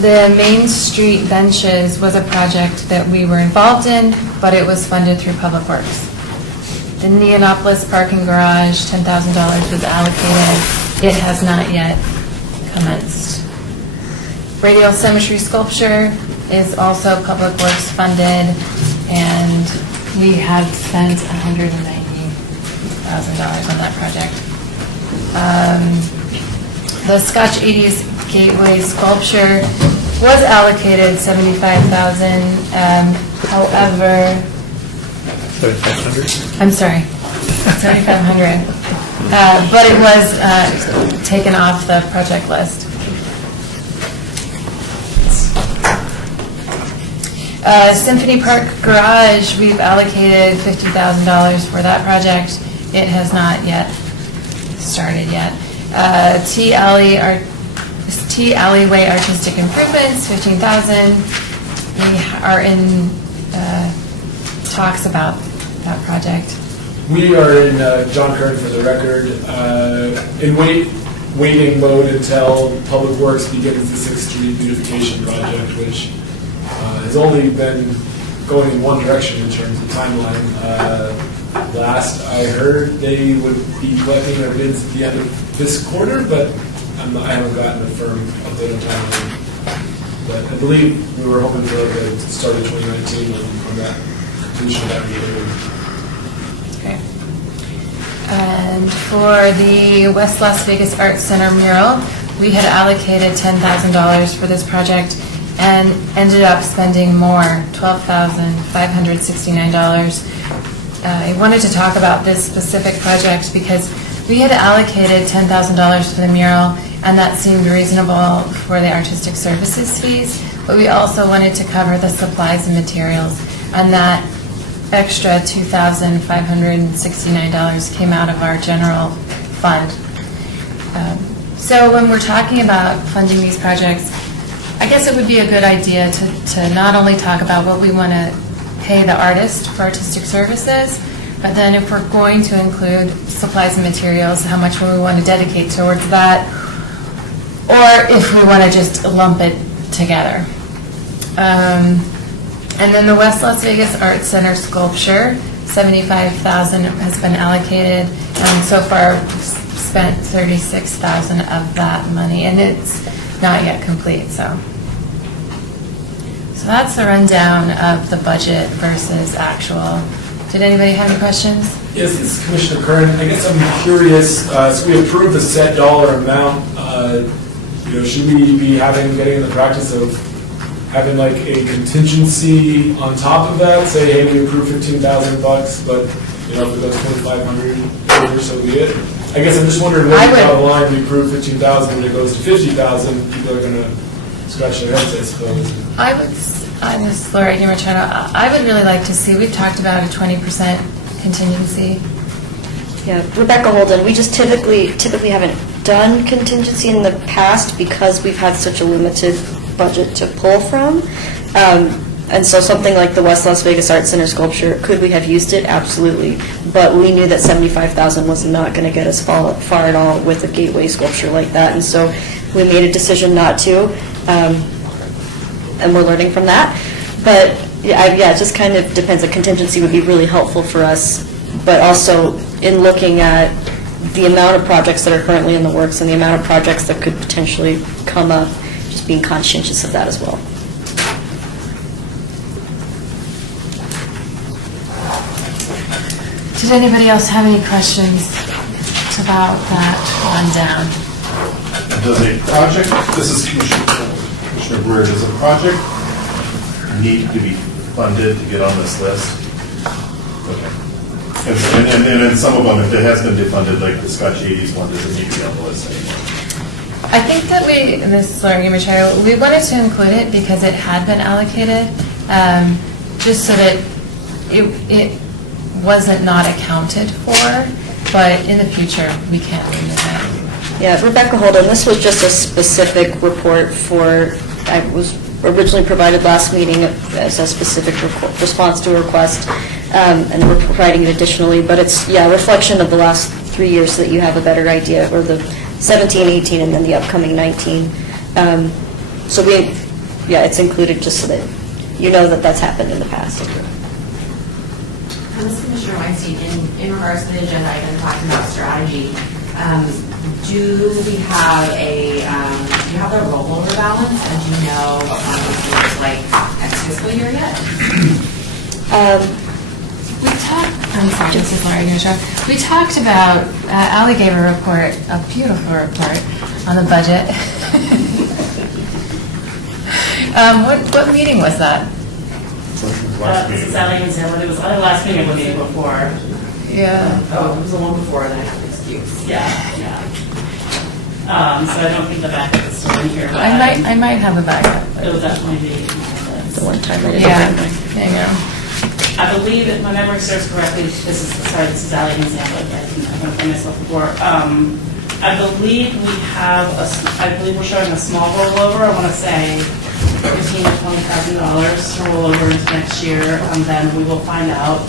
The Main Street benches was a project that we were involved in, but it was funded through Public Works. The Neonopolis parking garage, $10,000 was allocated. It has not yet commenced. Radial Cemetery sculpture is also Public Works funded, and we have spent $190,000 on that project. The Scotch 80s Gateway sculpture was allocated $75,000. However, 7,500? I'm sorry, 7,500. But it was taken off the project list. Symphony Park Garage, we've allocated $50,000 for that project. It has not yet started yet. T Alleyway Artistic Improvements, $15,000. We are in talks about that project. We are in, John Kern for the record, in waiting mode until Public Works begins the 6th Street beautification project, which has only been going in one direction in terms of timeline. Last I heard, they would be collecting their bids at the end of this quarter, but I haven't gotten a firm update on timeline. But I believe we were hoping for the start of 2019 on that completion of that meeting. Okay. And for the West Las Vegas Arts Center mural, we had allocated $10,000 for this project and ended up spending more, $12,569. I wanted to talk about this specific project because we had allocated $10,000 for the mural, and that seemed reasonable for the artistic services fees, but we also wanted to cover the supplies and materials, and that extra $2,569 came out of our general fund. So when we're talking about funding these projects, I guess it would be a good idea to not only talk about what we want to pay the artist for artistic services, but then if we're going to include supplies and materials, how much we want to dedicate towards that, or if we want to just lump it together. And then the West Las Vegas Arts Center sculpture, $75,000 has been allocated, and so far spent $36,000 of that money, and it's not yet complete, so that's the rundown of the budget versus actual. Did anybody have any questions? Yes, this is Commissioner Kern. I guess I'm curious, so we approved the set dollar amount. Should we be getting in the practice of having like a contingency on top of that? Say, hey, we approved $15,000, but if it goes $2,500, or so be it. I guess I'm just wondering, what down the line we approve $15,000 when it goes to $50,000, people are going to scratch their heads, I suppose. I was Laura Machado. I would really like to see, we've talked about a 20% contingency. Yeah, Rebecca Holden, we just typically haven't done contingency in the past because we've had such a limited budget to pull from. And so something like the West Las Vegas Arts Center sculpture, could we have used it? Absolutely. But we knew that $75,000 was not going to get us far at all with a gateway sculpture like that. And so we made a decision not to. And we're learning from that. But yeah, it just kind of depends. A contingency would be really helpful for us. But also in looking at the amount of projects that are currently in the works and the amount of projects that could potentially come up, just being conscientious of that as well. Did anybody else have any questions about that rundown? Does a project, this is Commissioner Brewer, does a project need to be funded to get on this list? Okay. And then some of them, if it has been defunded, like the Scotch 80s one, doesn't need to be on the list anymore. I think that this is Laura Machado, we wanted to include it because it had been allocated, just so that it wasn't not accounted for, but in the future, we can't remove that. Yeah, Rebecca Holden, this was just a specific report I was originally provided last meeting as a specific response to a request, and we're providing it additionally, but it's, a reflection of the last 3 years so that you have a better idea, or the 17, 18, and then the upcoming 19. So it's included just so that you know that that's happened in the past. This is Commissioner Weinstein. In regards to the agenda item talking about strategy, do we have do you have the rollover balance, and do you know what funding looks like next fiscal year yet? We talked about, Ally gave a report, a beautiful report on the budget. What meeting was that? Sally and Sam, it was either last meeting or the meeting before. Yeah. Oh, it was the one before, and I have an excuse. Yeah. So I don't think the backup is still in here. But I might have a backup. It was definitely The one time I did Yeah, there you go. I believe, if my memory serves correctly, this is Sally and Sam, but I think I've done myself before. I believe we're showing a small rollover. I want to say $15,000 to $20,000 to roll over into next year, and then we will find out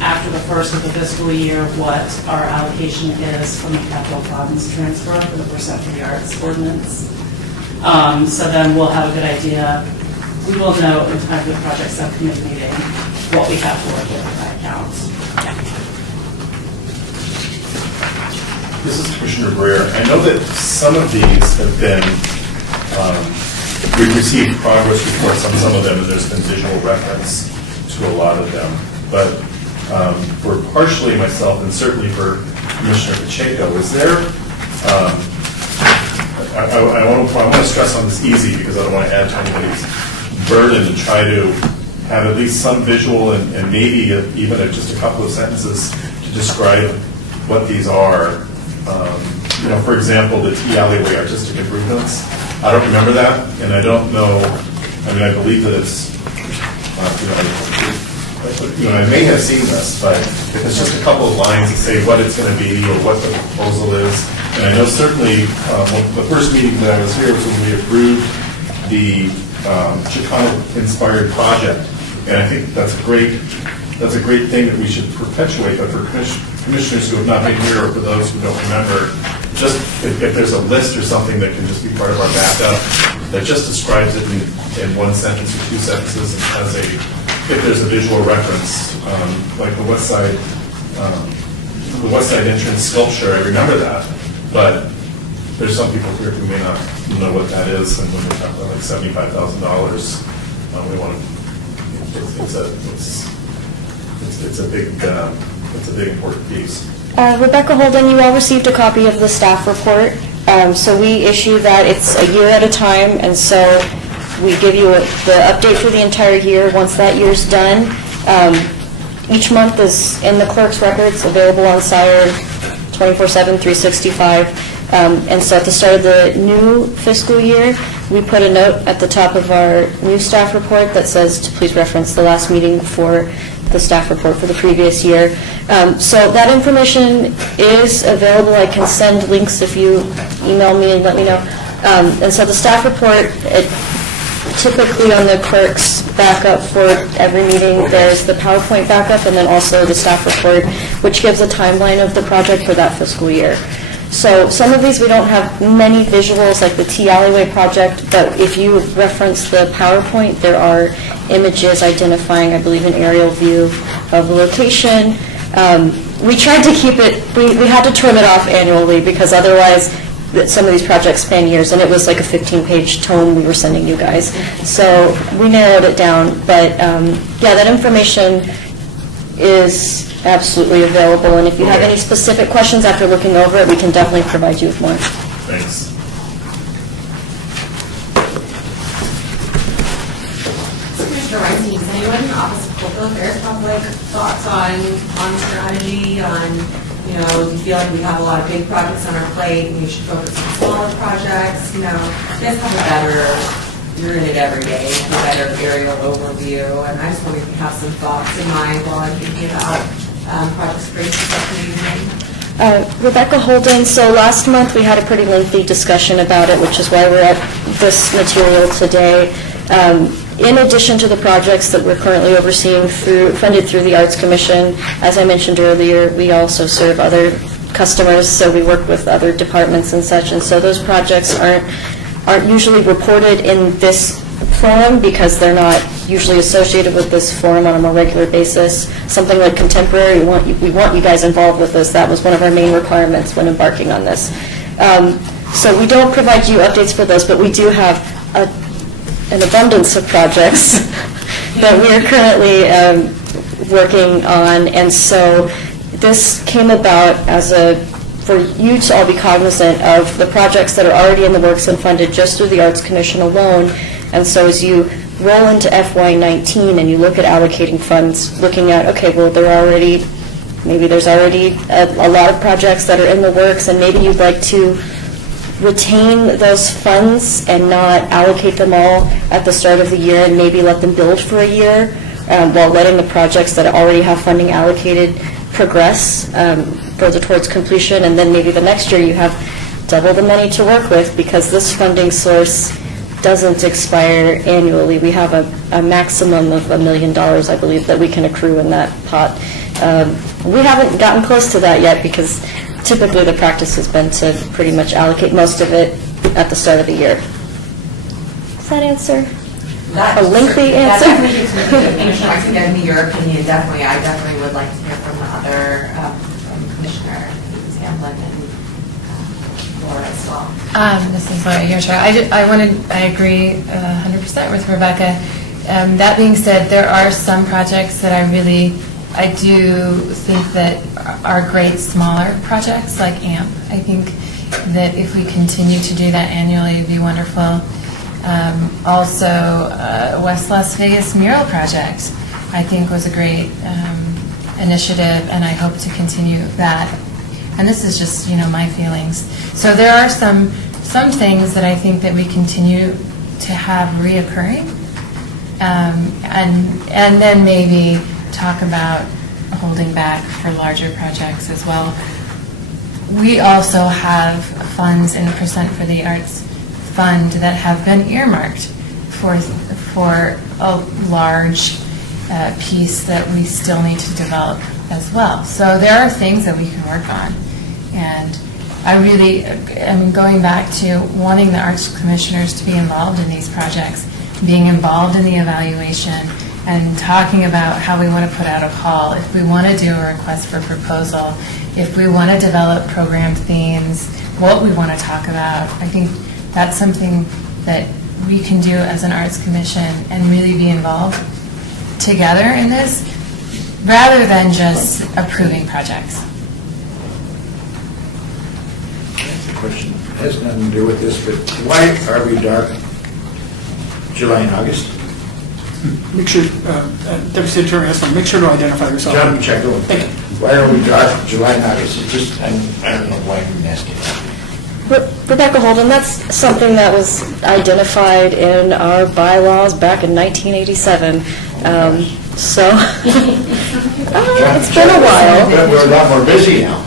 after the first of the fiscal year what our allocation is from the capital funds transfer for the percent for the arts ordinance. So then we'll have a good idea. We will know in time for the project subcommittee meeting what we have to work with in that account. This is Commissioner Brewer. I know that some of these have been, we've received progress reports on some of them, and there's been visual reference to a lot of them. But for partially myself, and certainly for Commissioner Pacheco, is there, I want to stress on this easy because I don't want to add to anybody's burden and try to have at least some visual and maybe even just a couple of sentences to describe what these are. You know, for example, the T alleyway artistic improvements. I don't remember that, and I don't know, I mean, I believe that it's, I may have seen this, but if it's just a couple of lines that say what it's going to be or what the proposal is. And I know certainly the first meeting that I was here was when we approved the Chicano-inspired project. And I think that's a great thing that we should perpetuate. But for commissioners who have not been here, or for those who don't remember, just if there's a list or something that can just be part of our backup that just describes it in one sentence or two sentences and has if there's a visual reference, like the West Side entrance sculpture, I remember that, but there's some people here who may not know what that is, and when they talk about like $75,000, we want to. It's a big important piece. Rebecca Holden, you all received a copy of the staff report. So we issue that, it's a year at a time, and so we give you the update for the entire year. Once that year's done, each month is in the clerk's records, available on SIRE 24/7, 365. And so at the start of the new fiscal year, we put a note at the top of our new staff report that says to please reference the last meeting for the staff report for the previous year. So that information is available. I can send links if you email me and let me know. And so the staff report, typically on the clerk's backup for every meeting, there's the PowerPoint backup and then also the staff report, which gives a timeline of the project for that fiscal year. So some of these we don't have many visuals like the T alleyway project, but if you reference the PowerPoint, there are images identifying, I believe, an aerial view of the location. We tried to keep it, we had to turn it off annually because otherwise some of these projects span years, and it was like a 15-page tome we were sending you guys. So we narrowed it down, but yeah, that information is absolutely available, and if you have any specific questions after looking over it, we can definitely provide you with more. Thanks. Commissioner Weinstein, does anyone in the Office of Cultural Affairs have like thoughts on strategy, on, you know, do you feel like we have a lot of big projects on our plate and we should focus on smaller projects? You know, you guys have a better, you're in it every day, a better aerial overview, and I just wonder if you have some thoughts in mind while I'm thinking about projects for Rebecca Holden, so last month we had a pretty lengthy discussion about it, which is why we're at this material today. In addition to the projects that we're currently overseeing funded through the Arts Commission, as I mentioned earlier, we also serve other customers, so we work with other departments and such, and so those projects aren't usually reported in this forum because they're not usually associated with this forum on a more regular basis. Something like Contemporary, we want you guys involved with this. That was one of our main requirements when embarking on this. So we don't provide you updates for those, but we do have an abundance of projects that we are currently working on, and so this came about for you to all be cognizant of the projects that are already in the works and funded just through the Arts Commission alone. And so as you roll into FY19 and you look at allocating funds, looking at, okay, well, maybe there's already a lot of projects that are in the works, and maybe you'd like to retain those funds and not allocate them all at the start of the year and maybe let them build for a year while letting the projects that already have funding allocated progress further towards completion, and then maybe the next year you have double the money to work with because this funding source doesn't expire annually. We have a maximum of $1 million, I believe, that we can accrue in that pot. We haven't gotten close to that yet because typically the practice has been to pretty much allocate most of it at the start of the year. Does that answer? A lengthy answer? That definitely gives me Commissioner, I can give me your opinion, definitely. I definitely would like to hear from the other, from Commissioner Hamblin and Laura as well. This is Laura, your chair. I agree 100% with Rebecca. That being said, there are some projects that I really I do think that our great smaller projects like AMP, I think that if we continue to do that annually, it'd be wonderful. Also, West Las Vegas mural project, I think was a great initiative, and I hope to continue that. And this is just, my feelings. So there are some things that I think that we continue to have reoccurring, and then maybe talk about holding back for larger projects as well. We also have funds in the Percent for the Arts Fund that have been earmarked for a large piece that we still need to develop as well. So there are things that we can work on. And I really, going back to wanting the arts commissioners to be involved in these projects, being involved in the evaluation, and talking about how we want to put out a call, if we want to do a request for proposal, if we want to develop program themes, what we want to talk about. I think that's something that we can do as an arts commission and really be involved together in this, rather than just approving projects. The question has nothing to do with this, but why are we dark July and August? Make sure, Deputy City Attorney Esplin, make sure to identify yourself. John Pacheco. Thank you. Why are we dark July and August? It's just, I don't know why I'm asking that. Rebecca Holden, that's something that was identified in our bylaws back in 1987. So, it's been a while. But we're a lot more busy now.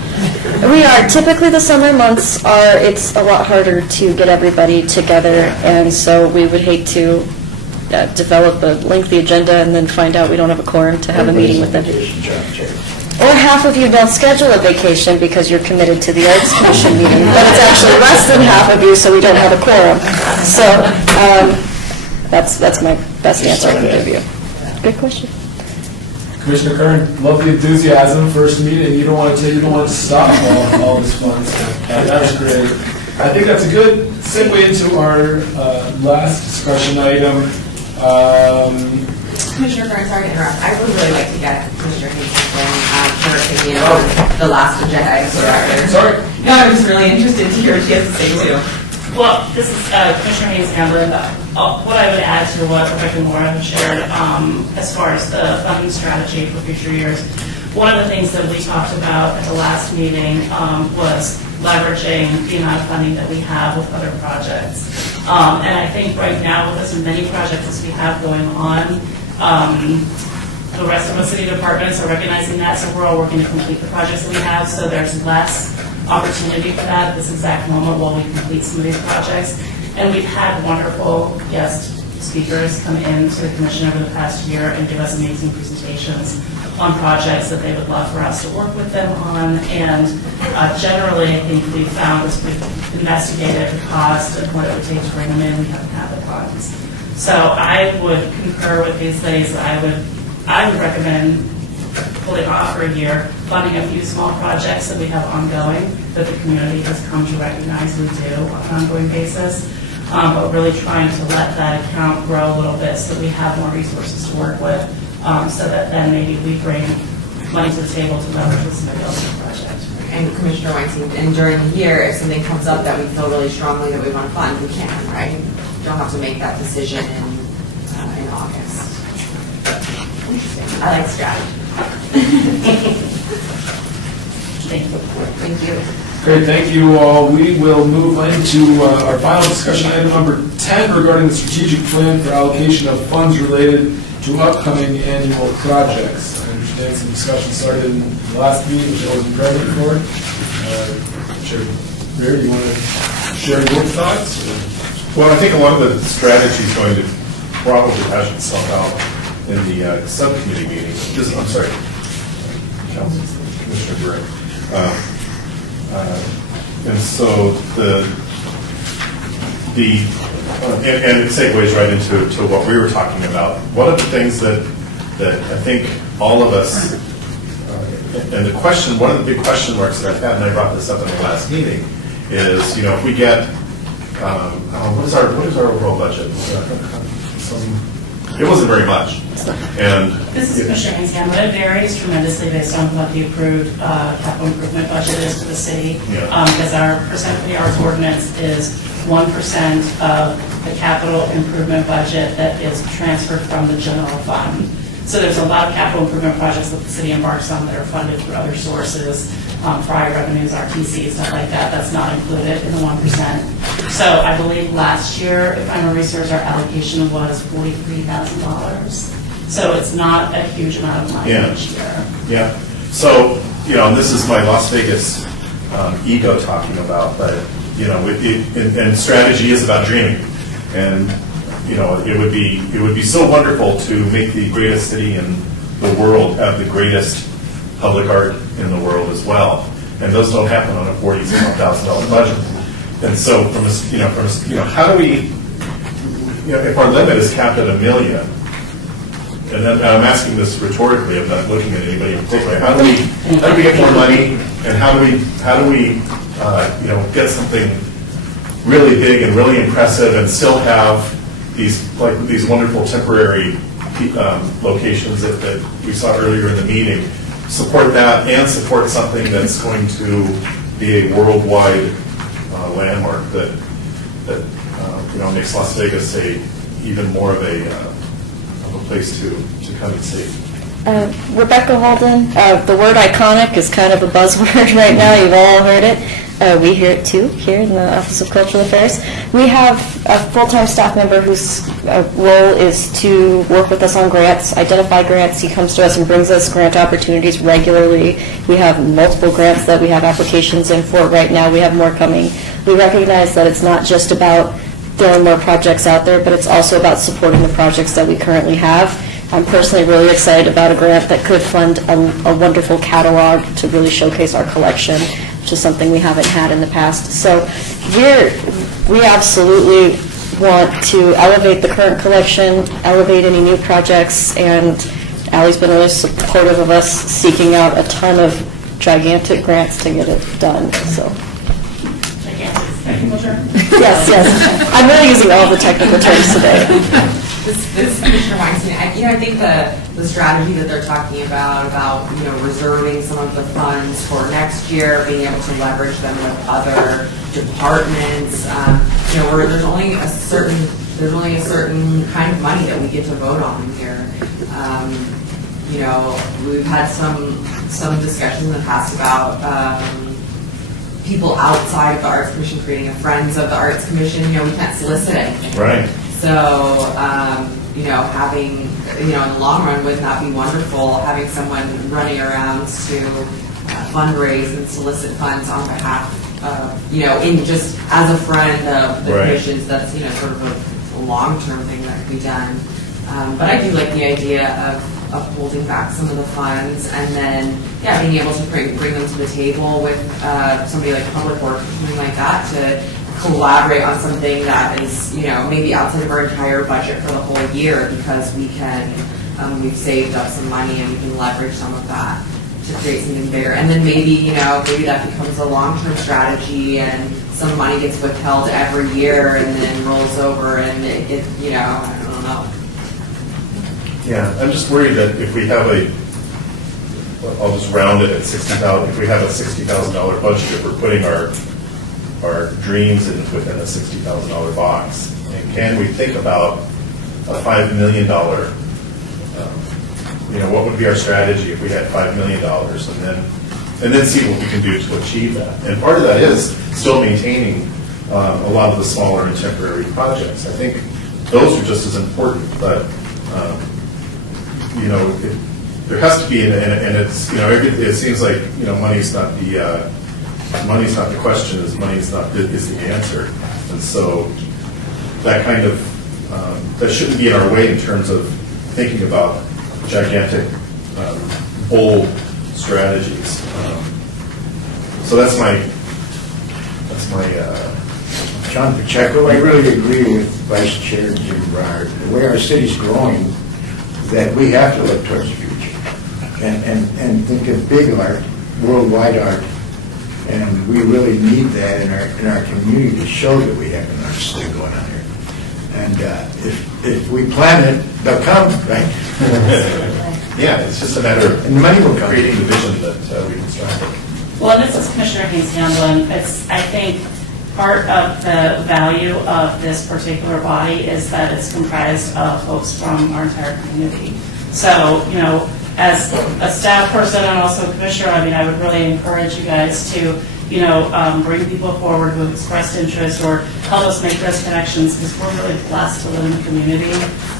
We are. Typically, the summer months it's a lot harder to get everybody together, and so we would hate to develop a lengthy agenda and then find out we don't have a quorum to have a meeting with them. Or half of you don't schedule a vacation because you're committed to the Arts Commission meeting, but it's actually less than half of you, so we don't have a quorum. So that's my best answer I can give you. Good question. Commissioner Kern, love the enthusiasm, first meeting, you don't want to stop all this fun stuff. That's great. I think that's a good segue into our last discussion item. Commissioner Kern, sorry to interrupt. I would really like to get Commissioner Hazelton, her opinion on the last agenda item. Sorry. No, I'm just really interested to hear what she has to say too. Well, this is Commissioner Hayes Hamlin. What I would add to what Rebecca and Laura have shared as far as the funding strategy for future years, one of the things that we talked about at the last meeting was leveraging the amount of funding that we have with other projects. And I think right now, with as many projects as we have going on, the rest of the city departments are recognizing that, so we're all working to complete the projects that we have, so there's less opportunity for that at this exact moment while we complete some of these projects. And we've had wonderful guest speakers come in to the commission over the past year and give us amazing presentations on projects that they would love for us to work with them on. And generally, I think we've found as we've investigated the cost and what it would take to bring them in, we haven't had the funds. So I would concur with these things. I would recommend pulling off for a year, funding a few small projects that we have ongoing that the community has come to recognize we do on an ongoing basis, but really trying to let that account grow a little bit so that we have more resources to work with, so that then maybe we bring money to the table to leverage with somebody else's project. And Commissioner Weinstein, and during the year, if something comes up that we feel really strongly that we want to fund, we can, right? You don't have to make that decision in August. Interesting. I like strategy. Thank you. Thank you. Great, thank you all. We will move into our final discussion item number 10 regarding the strategic plan for allocation of funds related to upcoming annual projects. I understand some discussion started in the last meeting, which I wasn't present for. Chair Rear, do you want to share your thoughts? Well, I think a lot of the strategy is going to probably hash itself out in the subcommittee meeting. I'm sorry, Commissioner Gray. And so and it segues right into what we were talking about. One of the things that I think all of us, and one of the big question marks that I've had, and I brought this up in the last meeting, is, if we get, what is our overall budget? it wasn't very much. And This is Commissioner Ainscombe, but it varies tremendously based on what the approved capital improvement budget is to the city. Yeah. Because our percent for the arts ordinance is 1% of the capital improvement budget that is transferred from the general fund. So there's a lot of capital improvement projects that the city embarks on that are funded through other sources, prior revenues, RTC, stuff like that. That's not included in the 1%. So I believe last year, if my memory serves, our allocation was $43,000. So it's not a huge amount of money Yeah. each year. Yeah, so, and this is my Las Vegas ego talking about, but, and strategy is about dreaming. And, it would be so wonderful to make the greatest city in the world have the greatest public art in the world as well. And those don't happen on a $40,000 budget. And so how do we, if our limit is capped at $1 million, and then I'm asking this rhetorically, I'm not looking at anybody in particular. How do we get more money, and how do we get something really big and really impressive, and still have these wonderful temporary locations that we saw earlier in the meeting, support that and support something that's going to be a worldwide landmark that makes Las Vegas even more of a place to come and see. Rebecca Holden, the word iconic is kind of a buzzword right now. You've all heard it. We hear it too here in the Office of Cultural Affairs. We have a full-time staff member whose role is to work with us on grants, identify grants. He comes to us and brings us grant opportunities regularly. We have multiple grants that we have applications in for right now. We have more coming. We recognize that it's not just about throwing more projects out there, but it's also about supporting the projects that we currently have. I'm personally really excited about a grant that could fund a wonderful catalog to really showcase our collection, which is something we haven't had in the past. So we absolutely want to elevate the current collection, elevate any new projects, and Ally's been really supportive of us seeking out a ton of gigantic grants to get it done. So. Yes. I'm really using all the technical terms today. This Commissioner Weinstein, I think the strategy that they're talking about reserving some of the funds for next year, being able to leverage them with other departments, where there's only a certain kind of money that we get to vote on here. We've had some discussions in the past about people outside of the Arts Commission creating a Friends of the Arts Commission. We can't solicit anything. Right. So, having, in the long run, wouldn't that be wonderful, having someone running around to fundraise and solicit funds on behalf of, in just as a friend of the commissions, that's, sort of a long-term thing that could be done. But I do like the idea of holding back some of the funds and then, being able to bring them to the table with somebody like Public Works or something like that to collaborate on something that is, maybe outside of our entire budget for the whole year, because we've saved up some money and we can leverage some of that to create something bigger. And then maybe that becomes a long-term strategy and some money gets withheld every year and then rolls over and it gets, I don't know. Yeah, I'm just worried that if we have I'll just round it at $60,000. If we have a $60,000 budget, if we're putting our dreams within a $60,000 box, and can we think about a $5 million? What would be our strategy if we had $5 million, and then see what we can do to achieve that? And part of that is still maintaining a lot of the smaller and temporary projects. I think those are just as important, but. There has to be, and it's, it seems like, money's not the question, is the answer. And so that kind of, that shouldn't be in our way in terms of thinking about gigantic, bold strategies. So that's my John Pacheco, I really agree with Vice Chair Jim Brard. The way our city's growing, that we have to look towards the future and think of big art, worldwide art, and we really need that in our community to show that we have an art still going on here. And if we plan it, they'll come, right? Yeah, it's just a matter of And the money will come. creating the vision that we constructed. Well, and this is Commissioner Haynes Hamlin. It's, I think, part of the value of this particular body is that it's comprised of folks from our entire community. So, you know, as a staff person and also commissioner, I mean, I would really encourage you guys to, you know, bring people forward who have expressed interest or help us make those connections, because we're really blessed to live in a community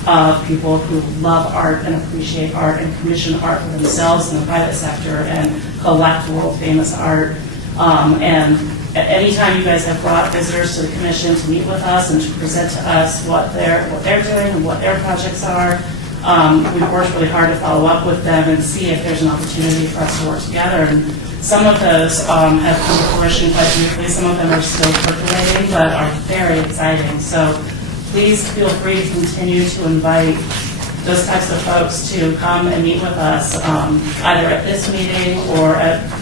of people who love art and appreciate art and commission art for themselves in the private sector and collect world-famous art. And anytime you guys have brought visitors to the commission to meet with us and to present to us what they're doing and what their projects are, we've worked really hard to follow up with them and see if there's an opportunity for us to work together. And some of those have come to fruition quite briefly. Some of them are still percolating, but are very exciting. So please feel free to continue to invite those types of folks to come and meet with us, either at this meeting or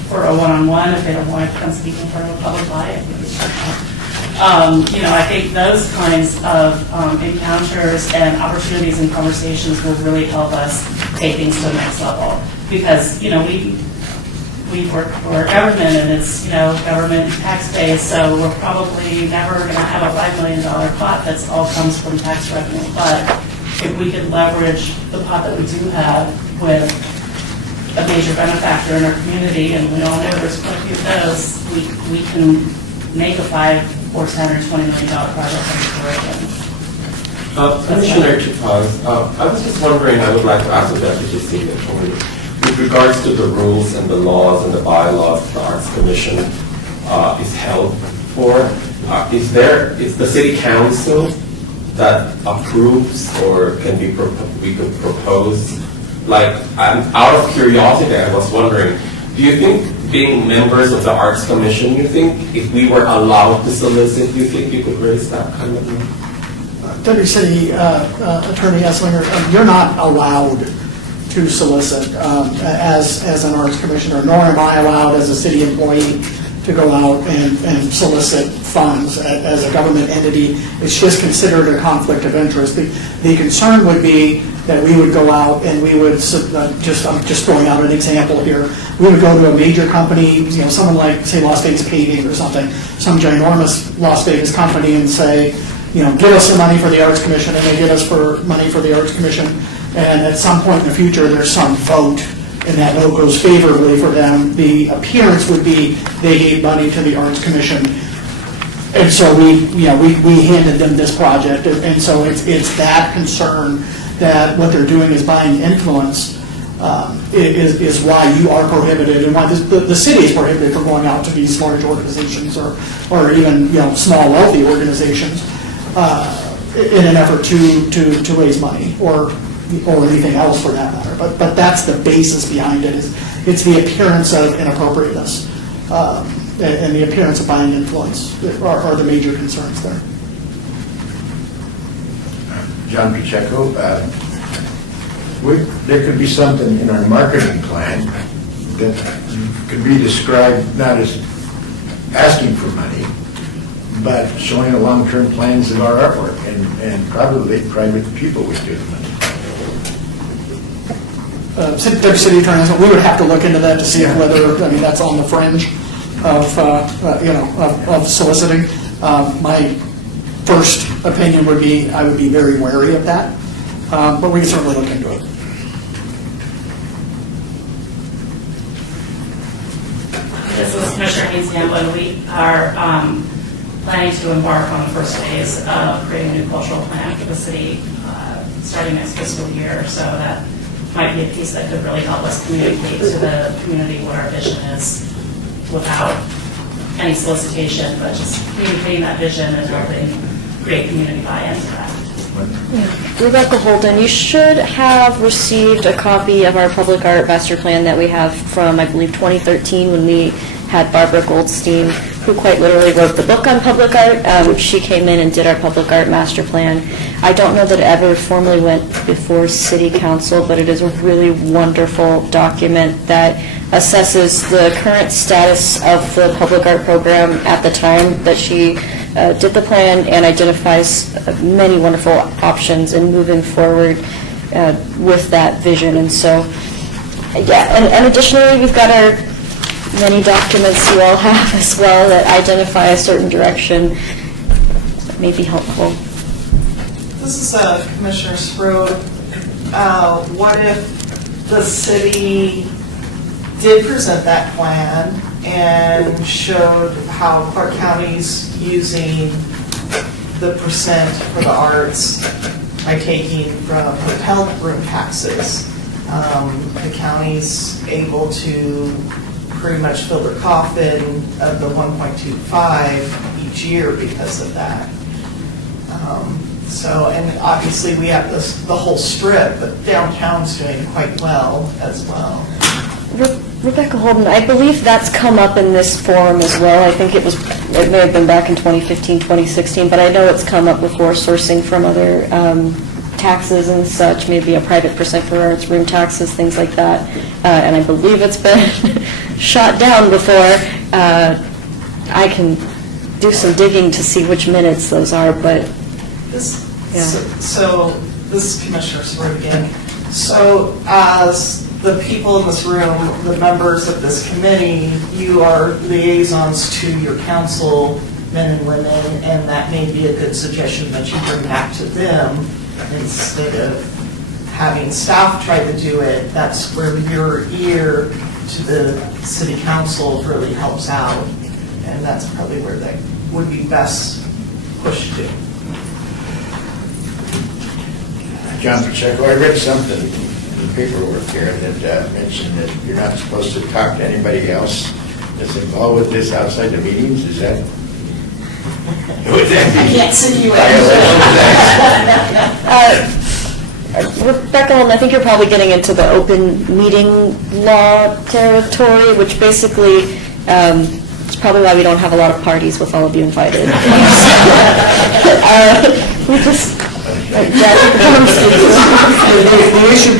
for a one-on-one if they don't want to come speak in front of a public body. I think it's you know, I think those kinds of encounters and opportunities and conversations will really help us take things to the next level. Because, you know, we work for government and it's, you know, government tax-based, so we're probably never going to have a $5 million pot that's all comes from tax revenue. But if we could leverage the pot that we do have with a major benefactor in our community, and we all know there's quite a few of those, we can make a $5 or $10 or $20 million project on the Commissioner Chipaz, I was just wondering, I would like to ask the Deputy City Attorney, with regards to the rules and the laws and the bylaws the Arts Commission is held for, is the City Council that approves or can be we could propose? Like, out of curiosity, I was wondering, do you think being members of the Arts Commission, you think if we were allowed to solicit, you think you could raise that kind of money? Deputy City Attorney Esslinger, you're not allowed to solicit as an arts commissioner, nor am I allowed as a city employee to go out and solicit funds as a government entity. It's just considered a conflict of interest. The concern would be that we would go out and we would, I'm just throwing out an example here, we would go to a major company, you know, someone like, say, Las Vegas Paving or something, some ginormous Las Vegas company, and say, you know, give us some money for the Arts Commission, and they give us money for the Arts Commission, and at some point in the future, there's some vote, and that vote goes favorably for them. The appearance would be they gave money to the Arts Commission, and so we handed them this project, and so it's that concern that what they're doing is buying influence is why you are prohibited, and why the city is prohibited from going out to these large organizations or even, you know, small wealthy organizations in an effort to raise money or anything else for that matter. But that's the basis behind it. It's the appearance of inappropriateness and the appearance of buying influence that are the major concerns there. John Pacheco, there could be something in our marketing plan that could be described not as asking for money, but showing a long-term plans of our artwork, and probably private people would do the money. City Attorney, we would have to look into that to see whether, I mean, that's on the fringe of, of soliciting. My first opinion would be, I would be very wary of that, but we can certainly look into it. This is Commissioner Haynes Hamlin. We are planning to embark on the first phase of creating a new cultural plan for the city starting next fiscal year. So that might be a piece that could really help us communicate to the community what our vision is without any solicitation, but just communicating that vision and helping create community buy-in to that. Rebecca Holden, you should have received a copy of our public art master plan that we have from, I believe, 2013 when we had Barbara Goldstein, who quite literally wrote the book on public art. She came in and did our public art master plan. I don't know that it ever formally went before City Council, but it is a really wonderful document that assesses the current status of the public art program at the time that she did the plan and identifies many wonderful options in moving forward with that vision. And so, yeah, and additionally, we've got our many documents you all have as well that identify a certain direction that may be helpful. This is Commissioner Sprode. What if the city did present that plan and showed how Clark County's using the percent for the arts by taking from hotel room taxes? The county's able to pretty much fill their coffin of the 1.25 each year because of that. So, and obviously we have the whole strip, but downtown's doing quite well as well. Rebecca Holden, I believe that's come up in this forum as well. I think it may have been back in 2015, 2016, but I know it's come up before, sourcing from other taxes and such, maybe a private percent for arts, room taxes, things like that. And I believe it's been shot down before. I can do some digging to see which minutes those are, but yeah. So this is Commissioner Sprode again. So as the people in this room, the members of this committee, you are liaisons to your council, men and women, and that may be a good suggestion that you bring back to them instead of having staff try to do it. That's where your ear to the city council really helps out, and that's probably where they would be best pushed to. John Pacheco, I read something in the paperwork here that mentioned that you're not supposed to talk to anybody else that's involved with this outside the meetings. Is that? Would that be? I can't send you Rebecca Holden, I think you're probably getting into the open meeting law territory, which basically is probably why we don't have a lot of parties with all of you invited. We just... The issue,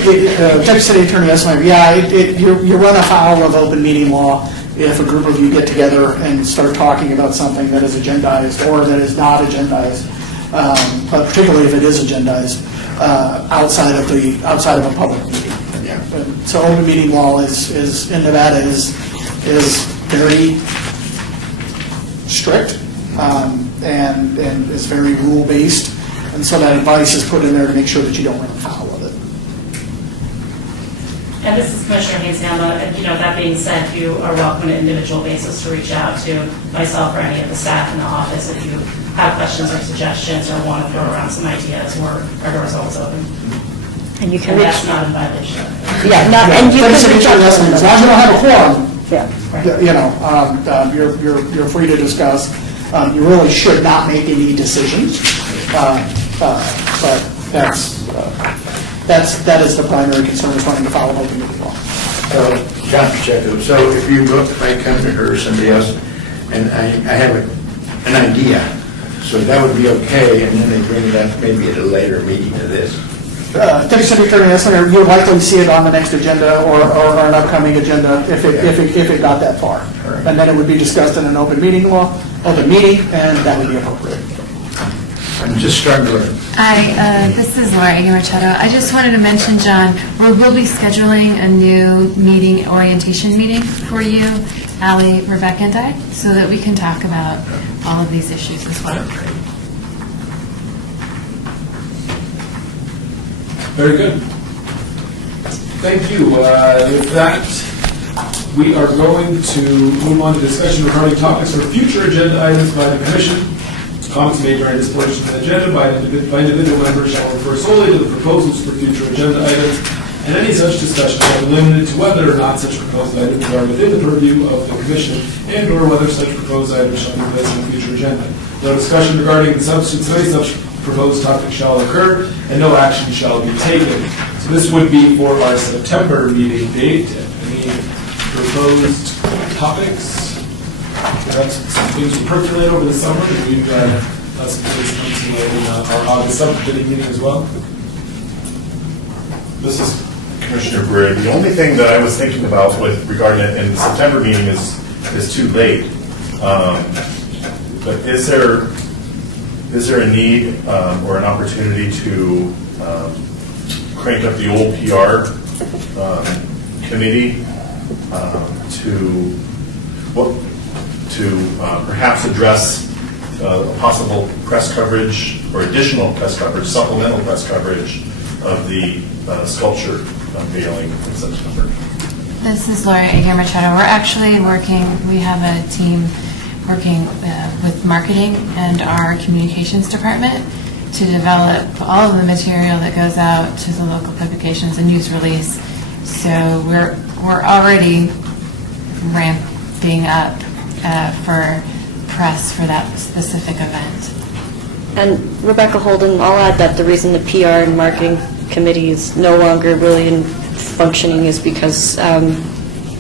Deputy City Attorney Esmeyer, yeah, you run afoul of open meeting law if a group of you get together and start talking about something that is agendized or that is not agendized, but particularly if it is agendized, outside of a public meeting. Yeah. So open meeting law is in Nevada is very strict and is very rule based. And so that advice is put in there to make sure that you don't run afoul of it. And this is Commissioner Hayes-Hama, and that being said, you are welcome on an individual basis to reach out to myself or any of the staff in the office if you have questions or suggestions or want to throw around some ideas. Our doors are always open. And you can And reach... that's not in violation. Yeah, and you can reach out to As long as you don't have a quorum, yeah. you're free to discuss. You really should not make any decisions. But that is the primary concern, is running afoul of open meeting law. John Pacheco, so if I come to her or somebody else, and I have an idea, so that would be okay, and then they bring it up maybe at a later meeting of this. Deputy City Attorney Esmeyer, you'll likely see it on the next agenda or an upcoming agenda if it got that far. Right. And then it would be discussed in an open meeting, and that would be appropriate. I'm just struggling. This is Laura Aguirre-Machado. I just wanted to mention, John, we'll be scheduling a new meeting, orientation meeting for you, Allie, Rebecca, and I, so that we can talk about all of these issues as well. Very good. Thank you. With that, we are going to move on to discussion regarding topics for future agenda items by the Commission. Comments made during this portion of the agenda by individual members shall refer solely to the proposals for future agenda items, and any such discussion shall be limited to whether or not such proposed items are within the purview of the Commission and/or whether such proposed items shall be placed on a future agenda. No discussion regarding the substance of any such proposed topic shall occur, and no action shall be taken. So this would be for our September meeting date. Any proposed topics? Perhaps some things will percolate over the summer. We've us please come to our August subcommittee meeting as well? This is Commissioner Brewer. The only thing that I was thinking about with regarding it in the September meeting is too late. But is there a need or an opportunity to crank up the old PR committee to perhaps address possible press coverage or additional press coverage, supplemental press coverage of the sculpture unveiling in September? This is Laura Ager Machado. We're actually working, we have a team working with marketing and our communications department to develop all of the material that goes out to the local publications and news release. So we're already ramping up for press for that specific event. And Rebecca Holden, I'll add that the reason the PR and marketing committee is no longer really in functioning is because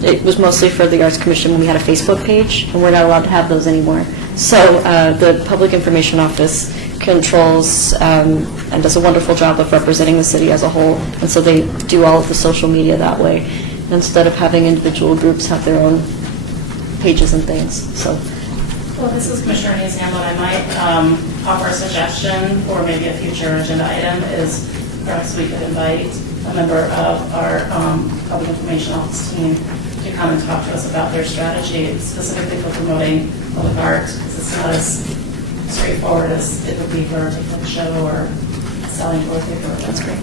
it was mostly for the Arts Commission when we had a Facebook page, and we're not allowed to have those anymore. So the Public Information Office controls and does a wonderful job of representing the city as a whole, and so they do all of the social media that way, instead of having individual groups have their own pages and things. So. Well, this is Commissioner Hayes Hamlin. I might offer a suggestion for maybe a future agenda item is perhaps we could invite a member of our Public Information Office team to come and talk to us about their strategy specifically for promoting public art, because it's not as straightforward as it would be for taking a show or selling for a ticket. That's great.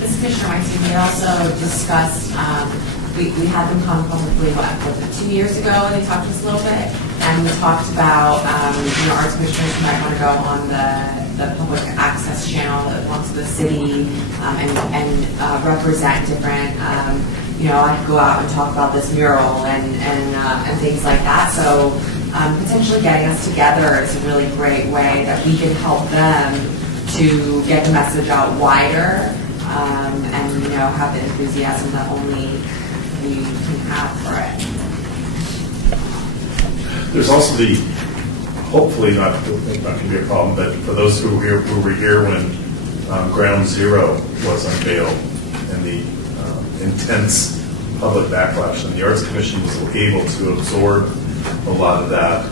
This is Commissioner Weinstein. We also discussed, we had them come publicly, what, was it 2 years ago, and they talked to us a little bit, and we talked about, arts commissioners might want to go on the public access channel that belongs to the city and represent different, I could go out and talk about this mural and things like that. So potentially getting us together is a really great way that we can help them to get the message out wider and have the enthusiasm that only we can have for it. There's also hopefully not going to be a problem, but for those who were here when Ground Zero was unveiled and the intense public backlash, and the Arts Commission was able to absorb a lot of that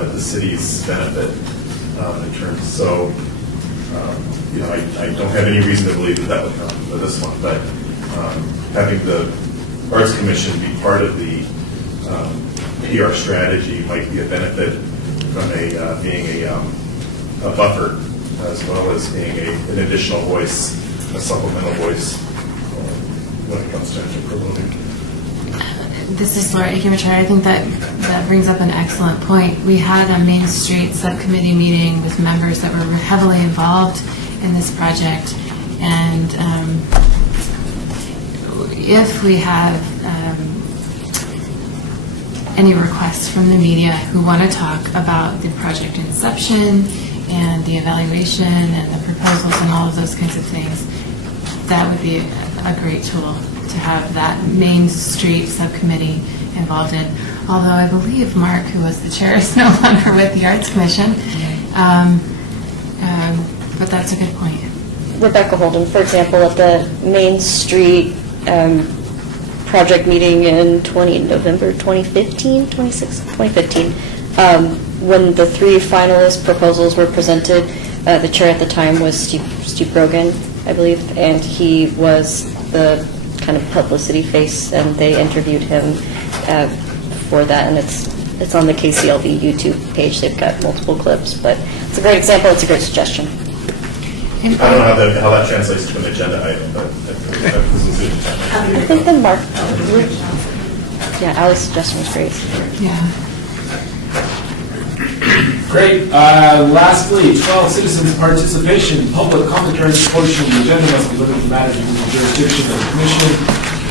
at the city's benefit in terms. So, I don't have any reason to believe that would come for this one, but having the Arts Commission be part of the PR strategy might be a benefit from being a buffer, as well as being an additional voice, a supplemental voice when it comes to promoting. This is Laura Akimachar. I think that brings up an excellent point. We had a Main Street subcommittee meeting with members that were heavily involved in this project, and if we have any requests from the media who want to talk about the project inception and the evaluation and the proposals and all of those kinds of things, that would be a great tool to have that Main Street subcommittee involved in. Although I believe Mark, who was the chair, is no longer with the Arts Commission. But that's a good point. Rebecca Holden, for example, at the Main Street project meeting in November 2015, 2015, when the three finalist proposals were presented, the chair at the time was Steve Brogan, I believe, and he was the kind of publicity face, and they interviewed him for that, and it's on the KCLV YouTube page. They've got multiple clips, but it's a great example. It's a great suggestion. I don't know how that translates to an agenda item, but this is good. I think then Mark, Ali's suggestion was great. Yeah. Great. Lastly, 12 citizens' participation. Public commentary portion of the agenda must be limited to matters within the jurisdiction of the commission.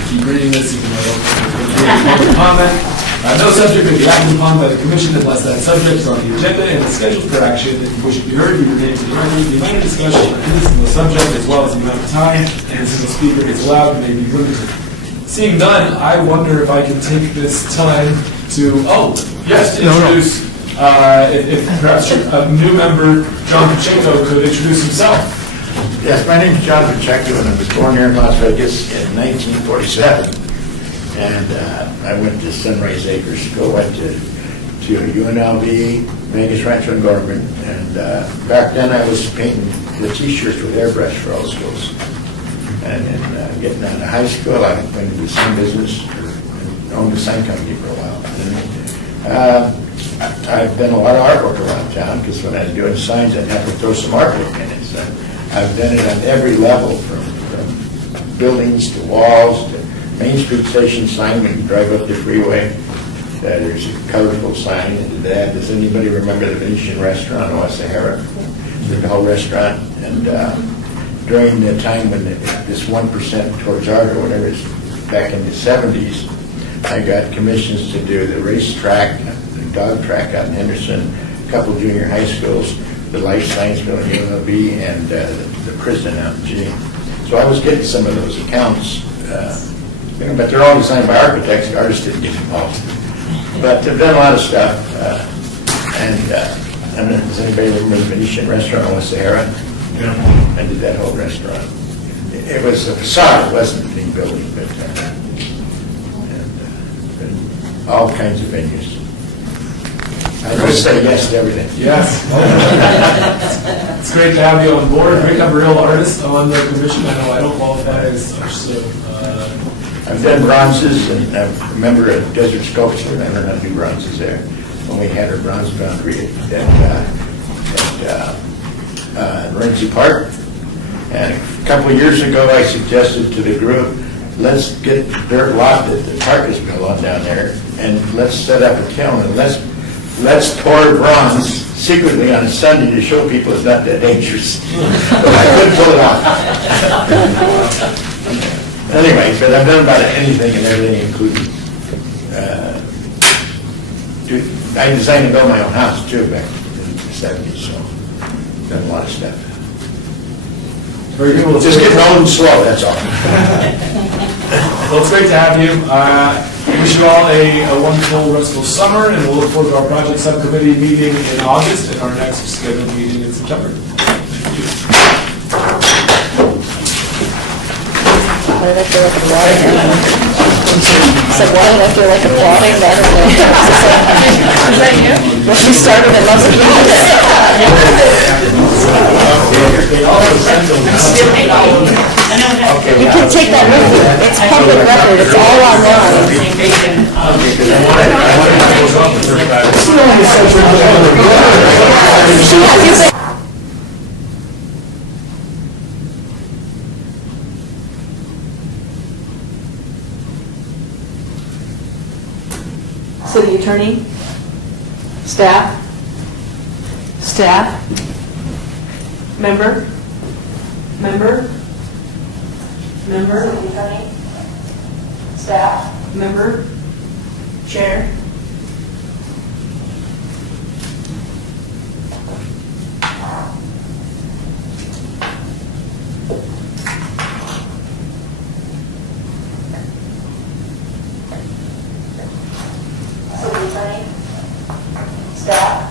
Keep reading this, even though public comment. No subject may be acted upon by the commission unless that subject is on the agenda and is scheduled for action. If you wish to be heard, you remain to the record. The amount of discussion on any single subject, as well as the amount of time and a single speaker gets allowed, may be limited. Seeing none, I wonder if I can take this time to, yes, to introduce If perhaps a new member, John Pacheco, could introduce himself. Yes, my name is John Pacheco, and I was born here in Las Vegas in 1947. And I went to Sunrise Acres School, went to UNLV, Vegas Rancho and Gorman. And back then I was painting the T-shirts with airbrush for all schools. And then getting out of high school, I went into the sign business, and owned a sign company for a while. I've done a lot of artwork around town, because when I was doing signs, I'd have to throw some artwork in it. So I've done it on every level, from buildings to walls to Main Street Station sign when you drive up the freeway. There's a colorful sign into that. Does anybody remember the Venetian restaurant on West Sahara? The whole restaurant. And during the time when this 1% towards art or whatever is back in the 70s, I got commissions to do the racetrack, the dog track out in Henderson, a couple junior high schools, the Life Science Building at UNLV, and the prison out in G. So I was getting some of those accounts, but they're all designed by architects. The artists didn't get involved. But I've done a lot of stuff. I don't know, does anybody remember the Venetian restaurant on West Sahara? Yeah. I did that whole restaurant. It was a facade, it wasn't a big building, but all kinds of venues. I just say yes to everything. Yes. It's great to have you on board. Great to have a real artist on the commission. I know I don't qualify as such, so. I've done bronzes, and I'm a member of Desert Sculpture, and I learned how to do bronzes there when we had our bronze foundry at Ramsey Park. And a couple of years ago, I suggested to the group, let's get the dirt lot that the park is built on down there, and let's set up a kiln, and let's pour bronze secretly on a Sunday to show people it's not that dangerous. But I couldn't pull it off. Anyway, but I've done about anything and everything, including, I designed and built my own house too back in the 70s, so done a lot of stuff. Very good. Well, just getting old and slow, that's all. Well, it's great to have you. We wish you all a wonderful restful summer, and we'll look forward to our project subcommittee meeting in August and our next scheduled meeting in September. Thank you. Why did I feel like applauding? I said, why did I feel like applauding that? Is that you? Well, she started it, must have been You can take that with you. It's public record. It's all online. She has you. City Attorney, staff, member, City Attorney, staff, member, chair. City Attorney, staff,